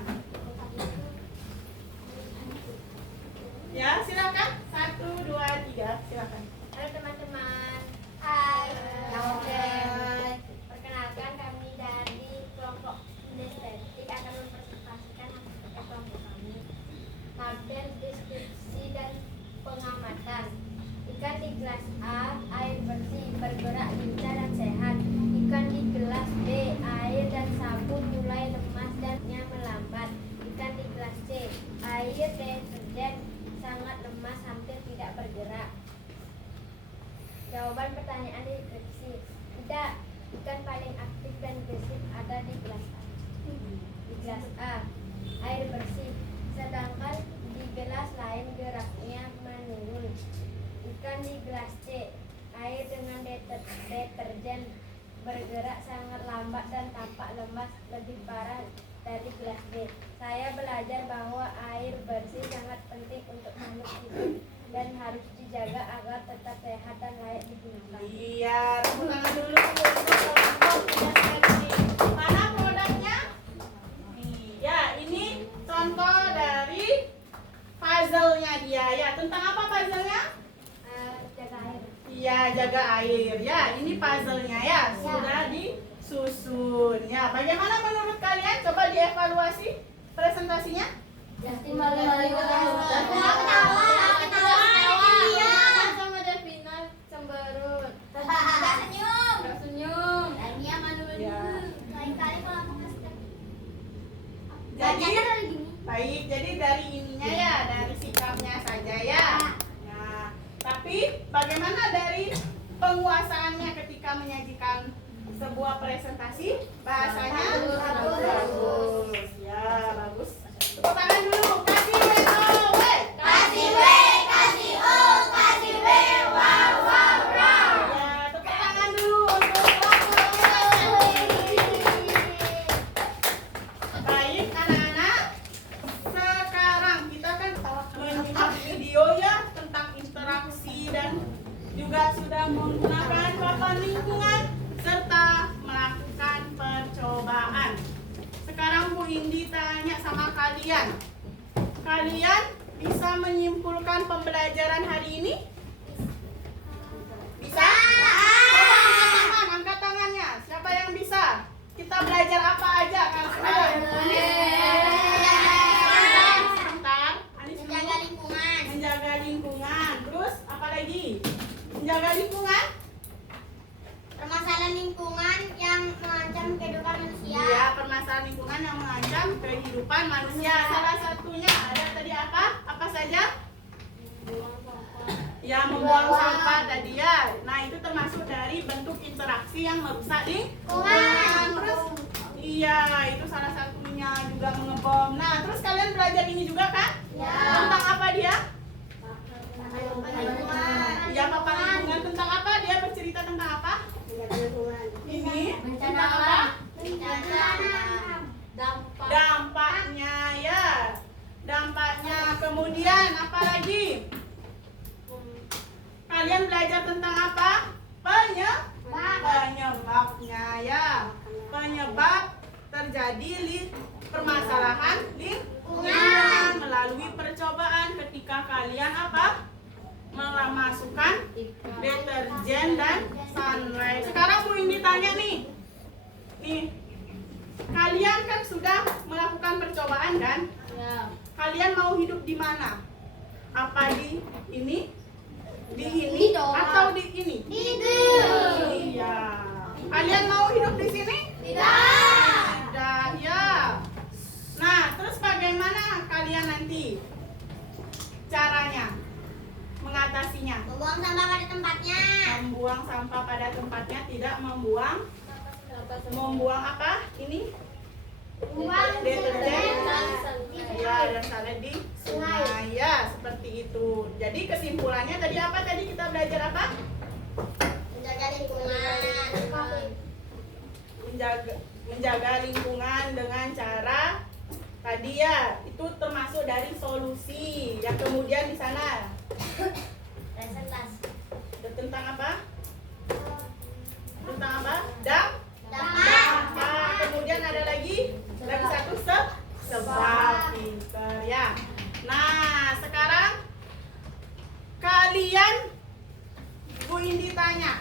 Ya, silakan. 1, 2, 3, silakan. Halo teman-teman. Hai. Oke. Perkenalkan kami dari kelompok kinestetik akan mempresentasikan hasil kelompok kami. Tabel deskripsi dan pengamatan. Ikan di gelas A, air bersih, bergerak lincah dan sehat. Ikan di gelas B, air dan sabun mulai lemas dan melambat. Ikan di gelas C, air deterjen sangat lemas, hampir tidak bergerak. Jawaban pertanyaan deskripsi. Tidak, ikan paling aktif dan gesit ada di gelas A. Di gelas A, air bersih, sedangkan di gelas lain geraknya menurun. Ikan di gelas C, air dengan deterjen bergerak sangat lambat dan tampak lemas, lebih parah dari gelas B. Saya belajar bahwa air bersih sangat penting untuk makhluk hidup dan harus dijaga agar tetap sehat dan layak digunakan. Iya, tepuk tangan dulu untuk kelompok kinestetik. Mana produknya? Nih, ya ini contoh dari puzzle-nya dia ya. Tentang apa puzzle-nya? Jaga air. Iya, jaga air. Ya, ini puzzle-nya ya. Sudah disusun. Ya, bagaimana menurut kalian? Coba dievaluasi presentasinya. Justin malu-malu Ketawa. Sama Devina cemberut. Nggak senyum. Gak senyum. Dania malu-malu. Ya. Lain kali kalau mau kasih Jadi, Bacanya dari gini. baik. Jadi dari ininya ya, dari sikapnya saja ya. Nah, tapi bagaimana dari penguasaannya ketika menyajikan sebuah presentasi? Bahasanya bagus. Ya, bagus. Tepuk tangan dulu. Kasih WOW. Kasih W, kasih U, kasih W, wow, wow, wow. Ya, tepuk tangan dulu untuk WOW. Baik anak-anak, sekarang kita kan menyimak video ya tentang interaksi dan juga sudah menggunakan papan lingkungan serta melakukan percobaan. Sekarang Bu Indi tanya sama kalian. Kalian bisa menyimpulkan pembelajaran hari ini? Bisa? Coba angkat tangannya. Siapa yang bisa? Kita belajar apa aja kan sekarang? Sebentar. Anis dulu. Menjaga lingkungan. Menjaga lingkungan. Terus apa lagi? Menjaga lingkungan? Permasalahan lingkungan yang mengancam kehidupan manusia. Iya, permasalahan lingkungan yang mengancam kehidupan manusia. Salah satunya ada tadi apa? Apa saja? Ya, membuang sampah tadi ya. Nah, itu termasuk dari bentuk interaksi yang merusak lingkungan. Terus, iya, itu salah satunya juga mengebom. Nah, terus kalian belajar ini juga kan? Ya. Tentang apa dia? Lingkungan. Ya, papan lingkungan tentang apa? Dia bercerita tentang apa? Ini Bencana tentang apa? alam. Bencana. Dampak. Dampaknya ya. Dampaknya. Kemudian apa lagi? Kalian belajar tentang apa? Penyebabnya ya. Penyebabnya terjadi permasalahan lingkungan melalui percobaan ketika kalian apa? Memasukkan deterjen dan sunlight. Sekarang Bu Indi tanya nih. Nih. Kalian kan sudah melakukan percobaan kan? Ya. Kalian mau hidup di mana? Apa di ini? Di ini Di doang. atau di ini? Iya. Kalian mau hidup di sini? Tidak, ya. Nah, terus bagaimana kalian nanti caranya mengatasinya? Membuang sampah pada tempatnya. Membuang sampah pada tempatnya, tidak membuang apa? Ini Buang deterjen. sunlight. Ya, dan salad di sungai. Ya, seperti itu. Jadi kesimpulannya tadi apa? Tadi kita belajar apa? Menjaga lingkungan. Menjaga lingkungan dengan cara tadi ya, itu termasuk dari solusi. Yang kemudian di sana Presentasi. tentang apa? Tentang apa? Dampak. Kemudian ada lagi satu sebab. Pinter ya. Nah, sekarang kalian Bu Indi tanya,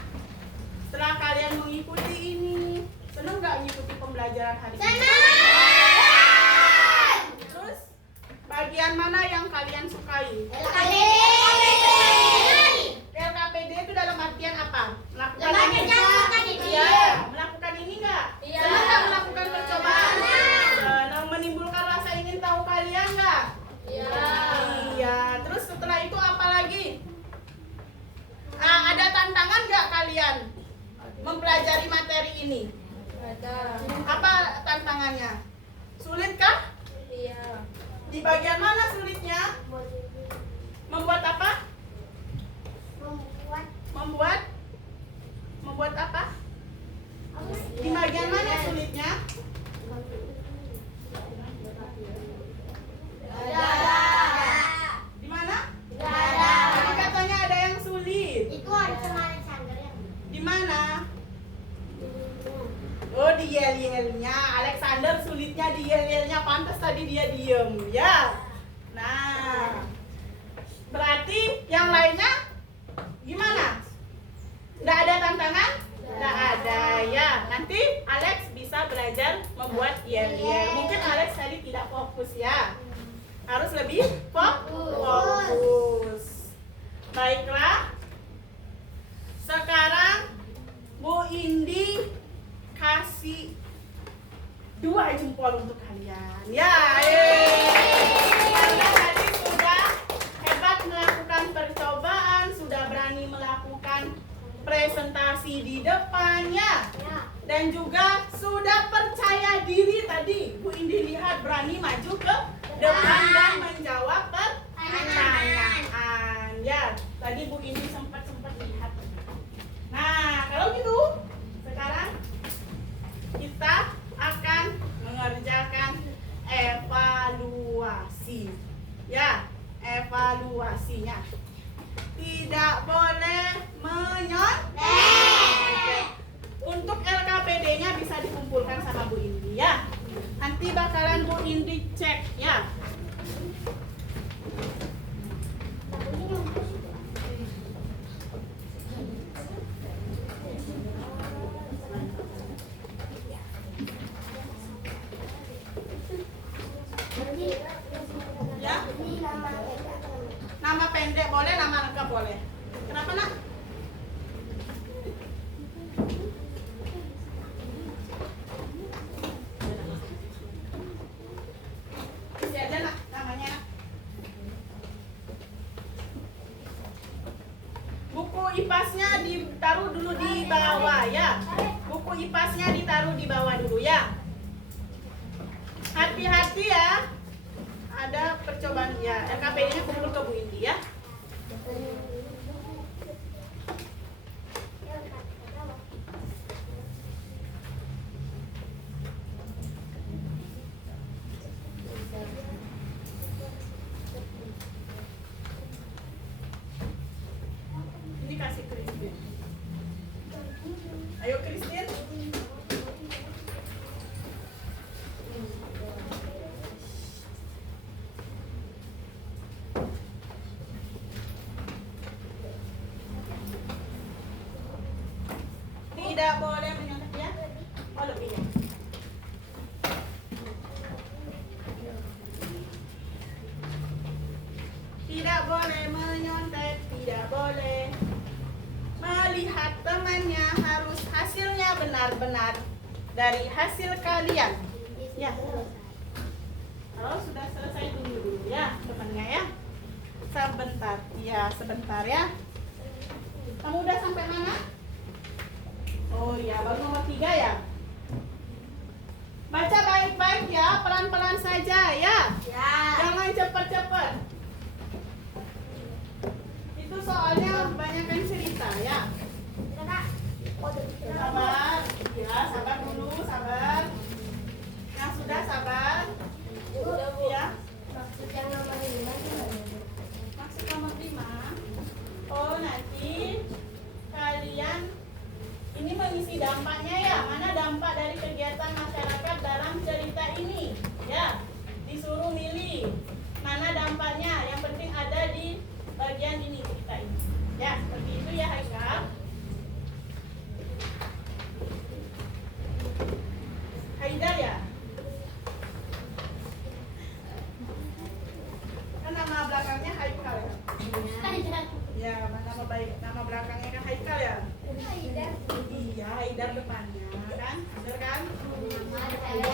setelah kalian mengikuti ini, seneng nggak mengikuti pembelajaran hari ini? Terus bagian mana yang kalian sukai? LKPD itu dalam artian apa? Melakukan ini? Iya, melakukan ini nggak? Iya. Senang nggak melakukan percobaan? Senang. Menimbulkan rasa ingin tahu kalian nggak? Iya. Iya. Terus setelah itu apa lagi? Ada tantangan nggak kalian mempelajari materi ini? Ada. Apa tantangannya? Sulit kah? Iya. Di bagian mana sulitnya? Membuat apa? Membuat apa? Di bagian mana sulitnya? Di mana? Tadi katanya ada yang sulit. Itu ada sama Alexander yang Di mana? Oh, di yel-yelnya. Alexander sulitnya di yel-yelnya. Pantas tadi dia diem, ya. Nah, berarti yang lainnya gimana? Nggak ada tantangan? Nggak ada, ya. Nanti Alex bisa belajar membuat yel-yel. Mungkin Alex tadi tidak fokus, ya. Harus lebih fokus. Baiklah. Sekarang Bu Indi kasih 2 jempol untuk kalian. Ya, karena tadi sudah hebat melakukan percobaan, sudah berani melakukan presentasi di depannya, dan juga sudah percaya diri tadi. Bu Indi lihat berani maju ke depan dan menjawab pertanyaan. Ya, tadi Bu Indi sempat lihat. Nah, kalau gitu, sekarang kita akan mengerjakan evaluasi. Ya, evaluasinya. Tidak boleh menyontek. Untuk LKPD-nya bisa dikumpulkan sama Bu Indi, ya. Nanti bakalan Bu Indi cek, ya. Ya. Nama pendek boleh, nama lengkap boleh. Kenapa, Nak? Isi aja, Nak, namanya, Nak. Buku IPAS-nya ditaruh dulu di bawah, ya. Buku IPAS-nya ditaruh di bawah dulu, ya. Hati-hati ya. Ada percobaan ya. LKPD-nya kumpul ke Bu Indi, ya. Ini kasih Christine. Ayo Christine. tidak boleh menyontek ya. Oh lebih ya. Tidak boleh menyontek, tidak boleh melihat temannya, harus hasilnya benar-benar dari hasil kalian. Ya. Kalau sudah selesai tunggu dulu ya temannya ya. Sebentar, ya sebentar ya. Kamu udah sampai mana? Oh iya, baru nomor 3 ya. Baca baik-baik ya, pelan-pelan saja ya. Ya. Jangan cepat-cepat. Itu soalnya kebanyakan cerita ya. Sabar, ya sabar dulu, sabar. Yang sudah sabar. Udah Bu. Ya. Maksud yang nomor 5 Maksud nomor 5. Oh nanti kalian ini mengisi dampaknya ya. Mana dampak dari kegiatan masyarakat dalam cerita ini? Ya, disuruh milih mana dampaknya. Yang penting ada di bagian ini cerita ini. Ya, seperti itu ya Haikal. Haidar ya. Kan nama belakangnya Haikal ya. Ya, nama baik, nama belakangnya kan Haikal ya. Iya, Haidar depannya kan, bener kan? Ya.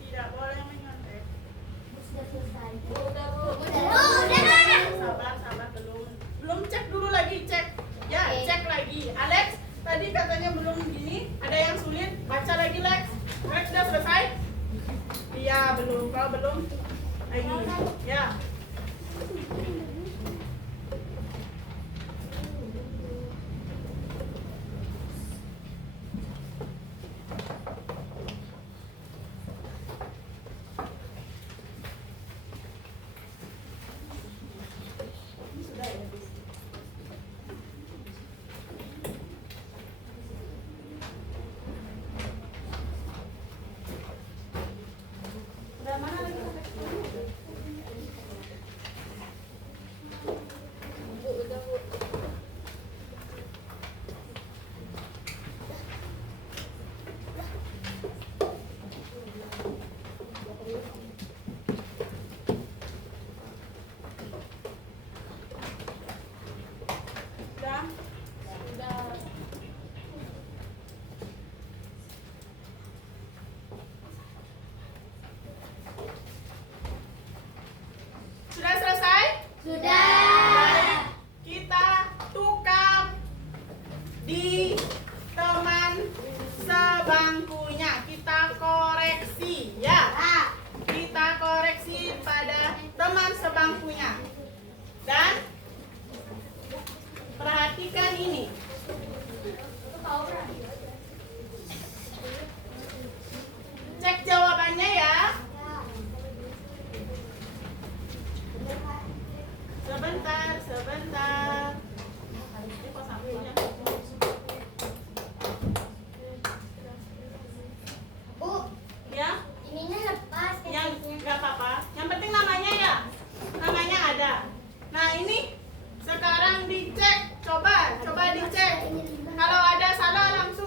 Tidak boleh menyontek. Udah Bu. Sabar, sabar belum cek dulu lagi cek. Ya, cek lagi. Alex, tadi katanya belum gini. Ada yang sulit? Baca lagi Lex. Lex sudah selesai? Iya belum. Kalau belum, lagi. Ya. Ini sudah ya. Udah mana lagi? Bu, udah Bu. Udah. Udah. Sudah selesai? Baik, kita tukar di teman sebangkunya. Kita koreksi ya. Kita koreksi pada teman sebangkunya. Dan perhatikan ini. Cek jawabannya ya. Sebentar, sebentar. Ini kok sampulnya? Bu, Ya, ininya lepas yang ketiknya. nggak apa-apa. Yang penting namanya ya, namanya ada. Nah ini sekarang dicek, coba dicek. Kalau ada salah langsung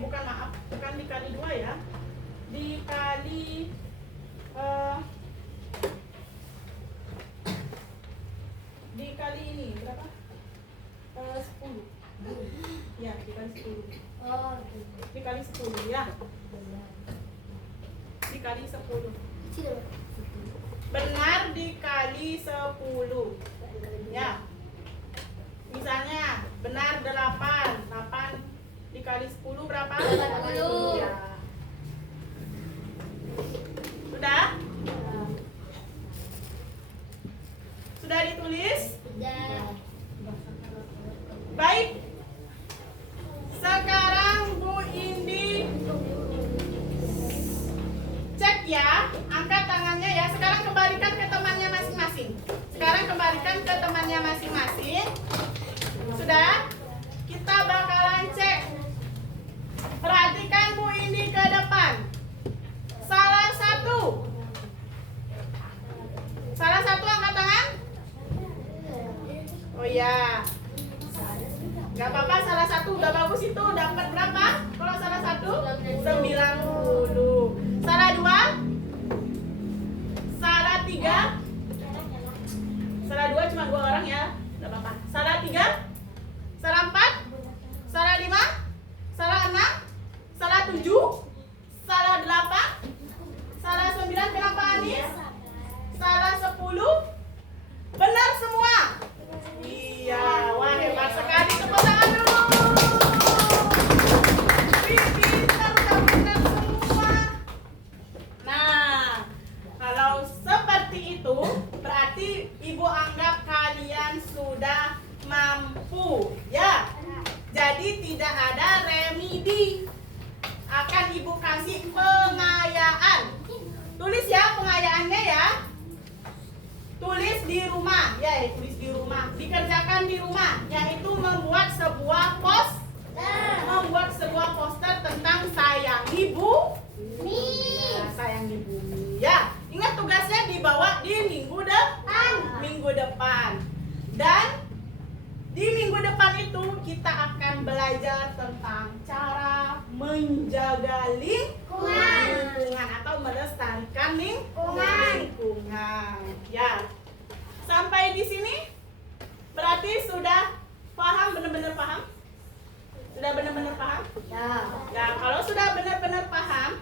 bukan maaf, bukan dikali 2 ya. Dikali dikali ini berapa? 10. Ya, dikali 10. Oh, gitu. Dikali 10 ya. Dikali 10. Benar dikali 10. Ya. Misalnya benar 8. 8 dikali 10 berapa? 80. Ya. Sudah? Sudah ditulis? Udah. Baik. Sekarang Bu Indi cek ya, angkat tangannya ya. Sekarang kembalikan ke temannya masing-masing. Sekarang kembalikan ke temannya masing-masing. Sudah? Kita bakalan cek. Perhatikan Bu Indi ke depan. Salah satu angkat tangan. Oh ya. Gak apa-apa, salah satu udah bagus itu. Dapat berapa? Kalau salah satu 90. Salah 2? Salah 3? Salah 2 cuma 2 orang ya. Gak apa-apa. Salah 3? Salah 4? Salah 5? Salah 6? Salah 7? Salah 8? Salah 9? Kenapa Anis? Salah 10? Benar semua? Iya, wah hebat sekali. Tepuk tangan dulu. Pintar, udah benar semua. Nah, kalau seperti itu berarti Ibu anggap kalian sudah mampu, ya. Jadi tidak ada remedi. Akan Ibu kasih pengayaan. Tulis ya pengayaannya ya. Tulis di rumah, ya, tulis di rumah. Dikerjakan di rumah, yaitu membuat sebuah poster tentang sayangi bumi. Ya, sayangi bumi. Ya, ingat tugasnya dibawa di minggu depan. Dan di minggu depan itu kita akan belajar tentang cara menjaga lingkungan atau melestarikan lingkungan. Ya. Sampai di sini berarti sudah paham, benar-benar paham? Sudah benar-benar paham? Ya. Ya, kalau sudah benar-benar paham,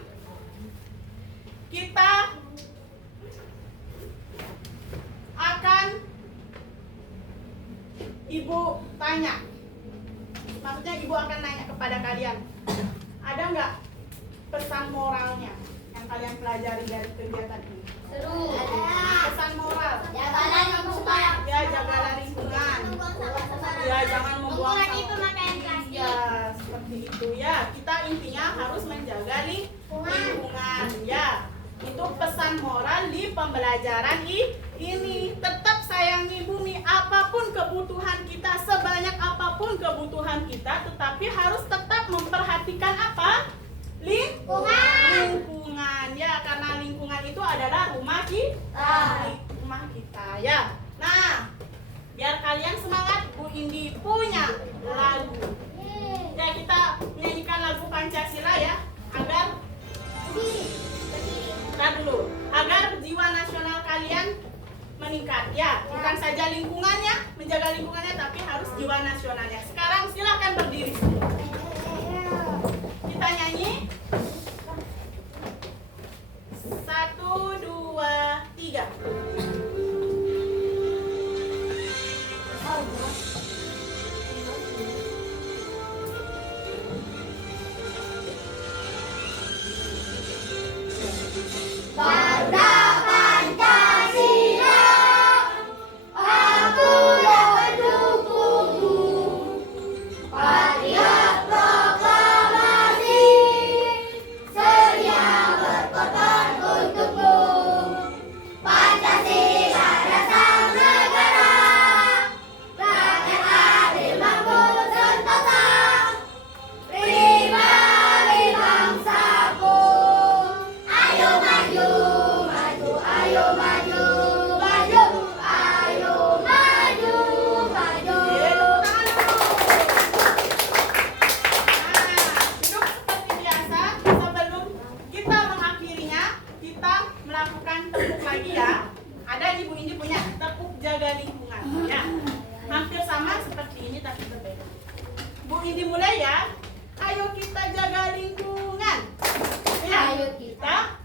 kita akan Ibu tanya. Maksudnya Ibu akan nanya kepada kalian. Ada nggak pesan moralnya yang kalian pelajari dari kegiatan ini? Seru. Pesan moral. Jagalah lingkungan. Ya, jagalah lingkungan. Ya, jangan membuang Mengurangi sampah. pemakaian plastik. Ya, seperti itu ya. Kita intinya harus menjaga lingkungan. Ya, itu pesan moral di pembelajaran ini. Tetap sayangi bumi. Apapun kebutuhan kita, sebanyak apapun kebutuhan kita, tetapi harus tetap memperhatikan apa? Lingkungan. Ya, karena lingkungan itu adalah rumah kita ya. Nah, biar kalian semangat, Bu Indi punya lagu. Ya, kita menyanyikan lagu Pancasila ya, agar agar jiwa nasional kalian meningkat ya. Bukan saja lingkungannya, menjaga lingkungannya, tapi harus jiwa nasionalnya. Sekarang silakan berdiri semua. Kita nyanyi. 1, 2, 3. Bangga Pancasila, aku dapat dukungmu. Patriot proklamasi, sedia berkorban untukmu. Pancasila kita berbeda. Bu Indi mulai ya. Ayo kita jaga lingkungan. Ya, Ayo kita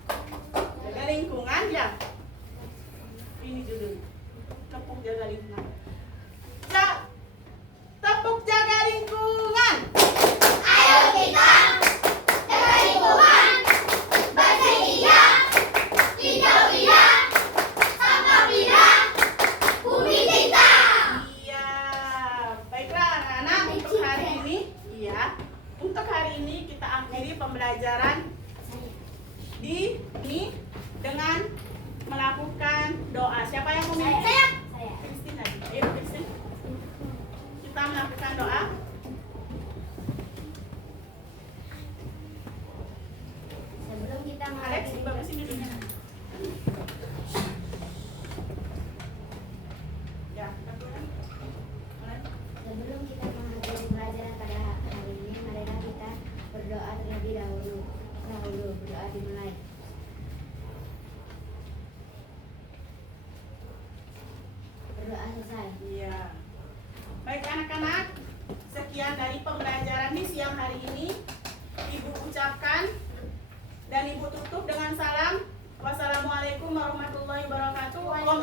jaga lingkungan ya. Ini judulnya. Tepuk jaga lingkungan. Tepuk jaga lingkungan. Ayo kita jaga lingkungan. Bersih iya, hijau iya, sampah tidak, bumi kita. Iya, baiklah anak-anak untuk hari ini, untuk hari ini kita akhiri pembelajaran di ini dengan melakukan doa. Siapa yang mau memimpin? Saya. Christine lagi. Ayo Christine. Kita melakukan doa. Sebelum kita Alex, mengakhiri bagusin duduknya. Ya, kita mulai. Mulai. Sebelum kita mengakhiri pelajaran pada hari ini, marilah kita berdoa terlebih dahulu. Berdoa dimulai. Berdoa selesai. Iya. Baik anak-anak, sekian dari pembelajaran di siang hari ini. Ibu ucapkan dan Ibu tutup dengan salam. Wassalamualaikum warahmatullahi wabarakatuh. Om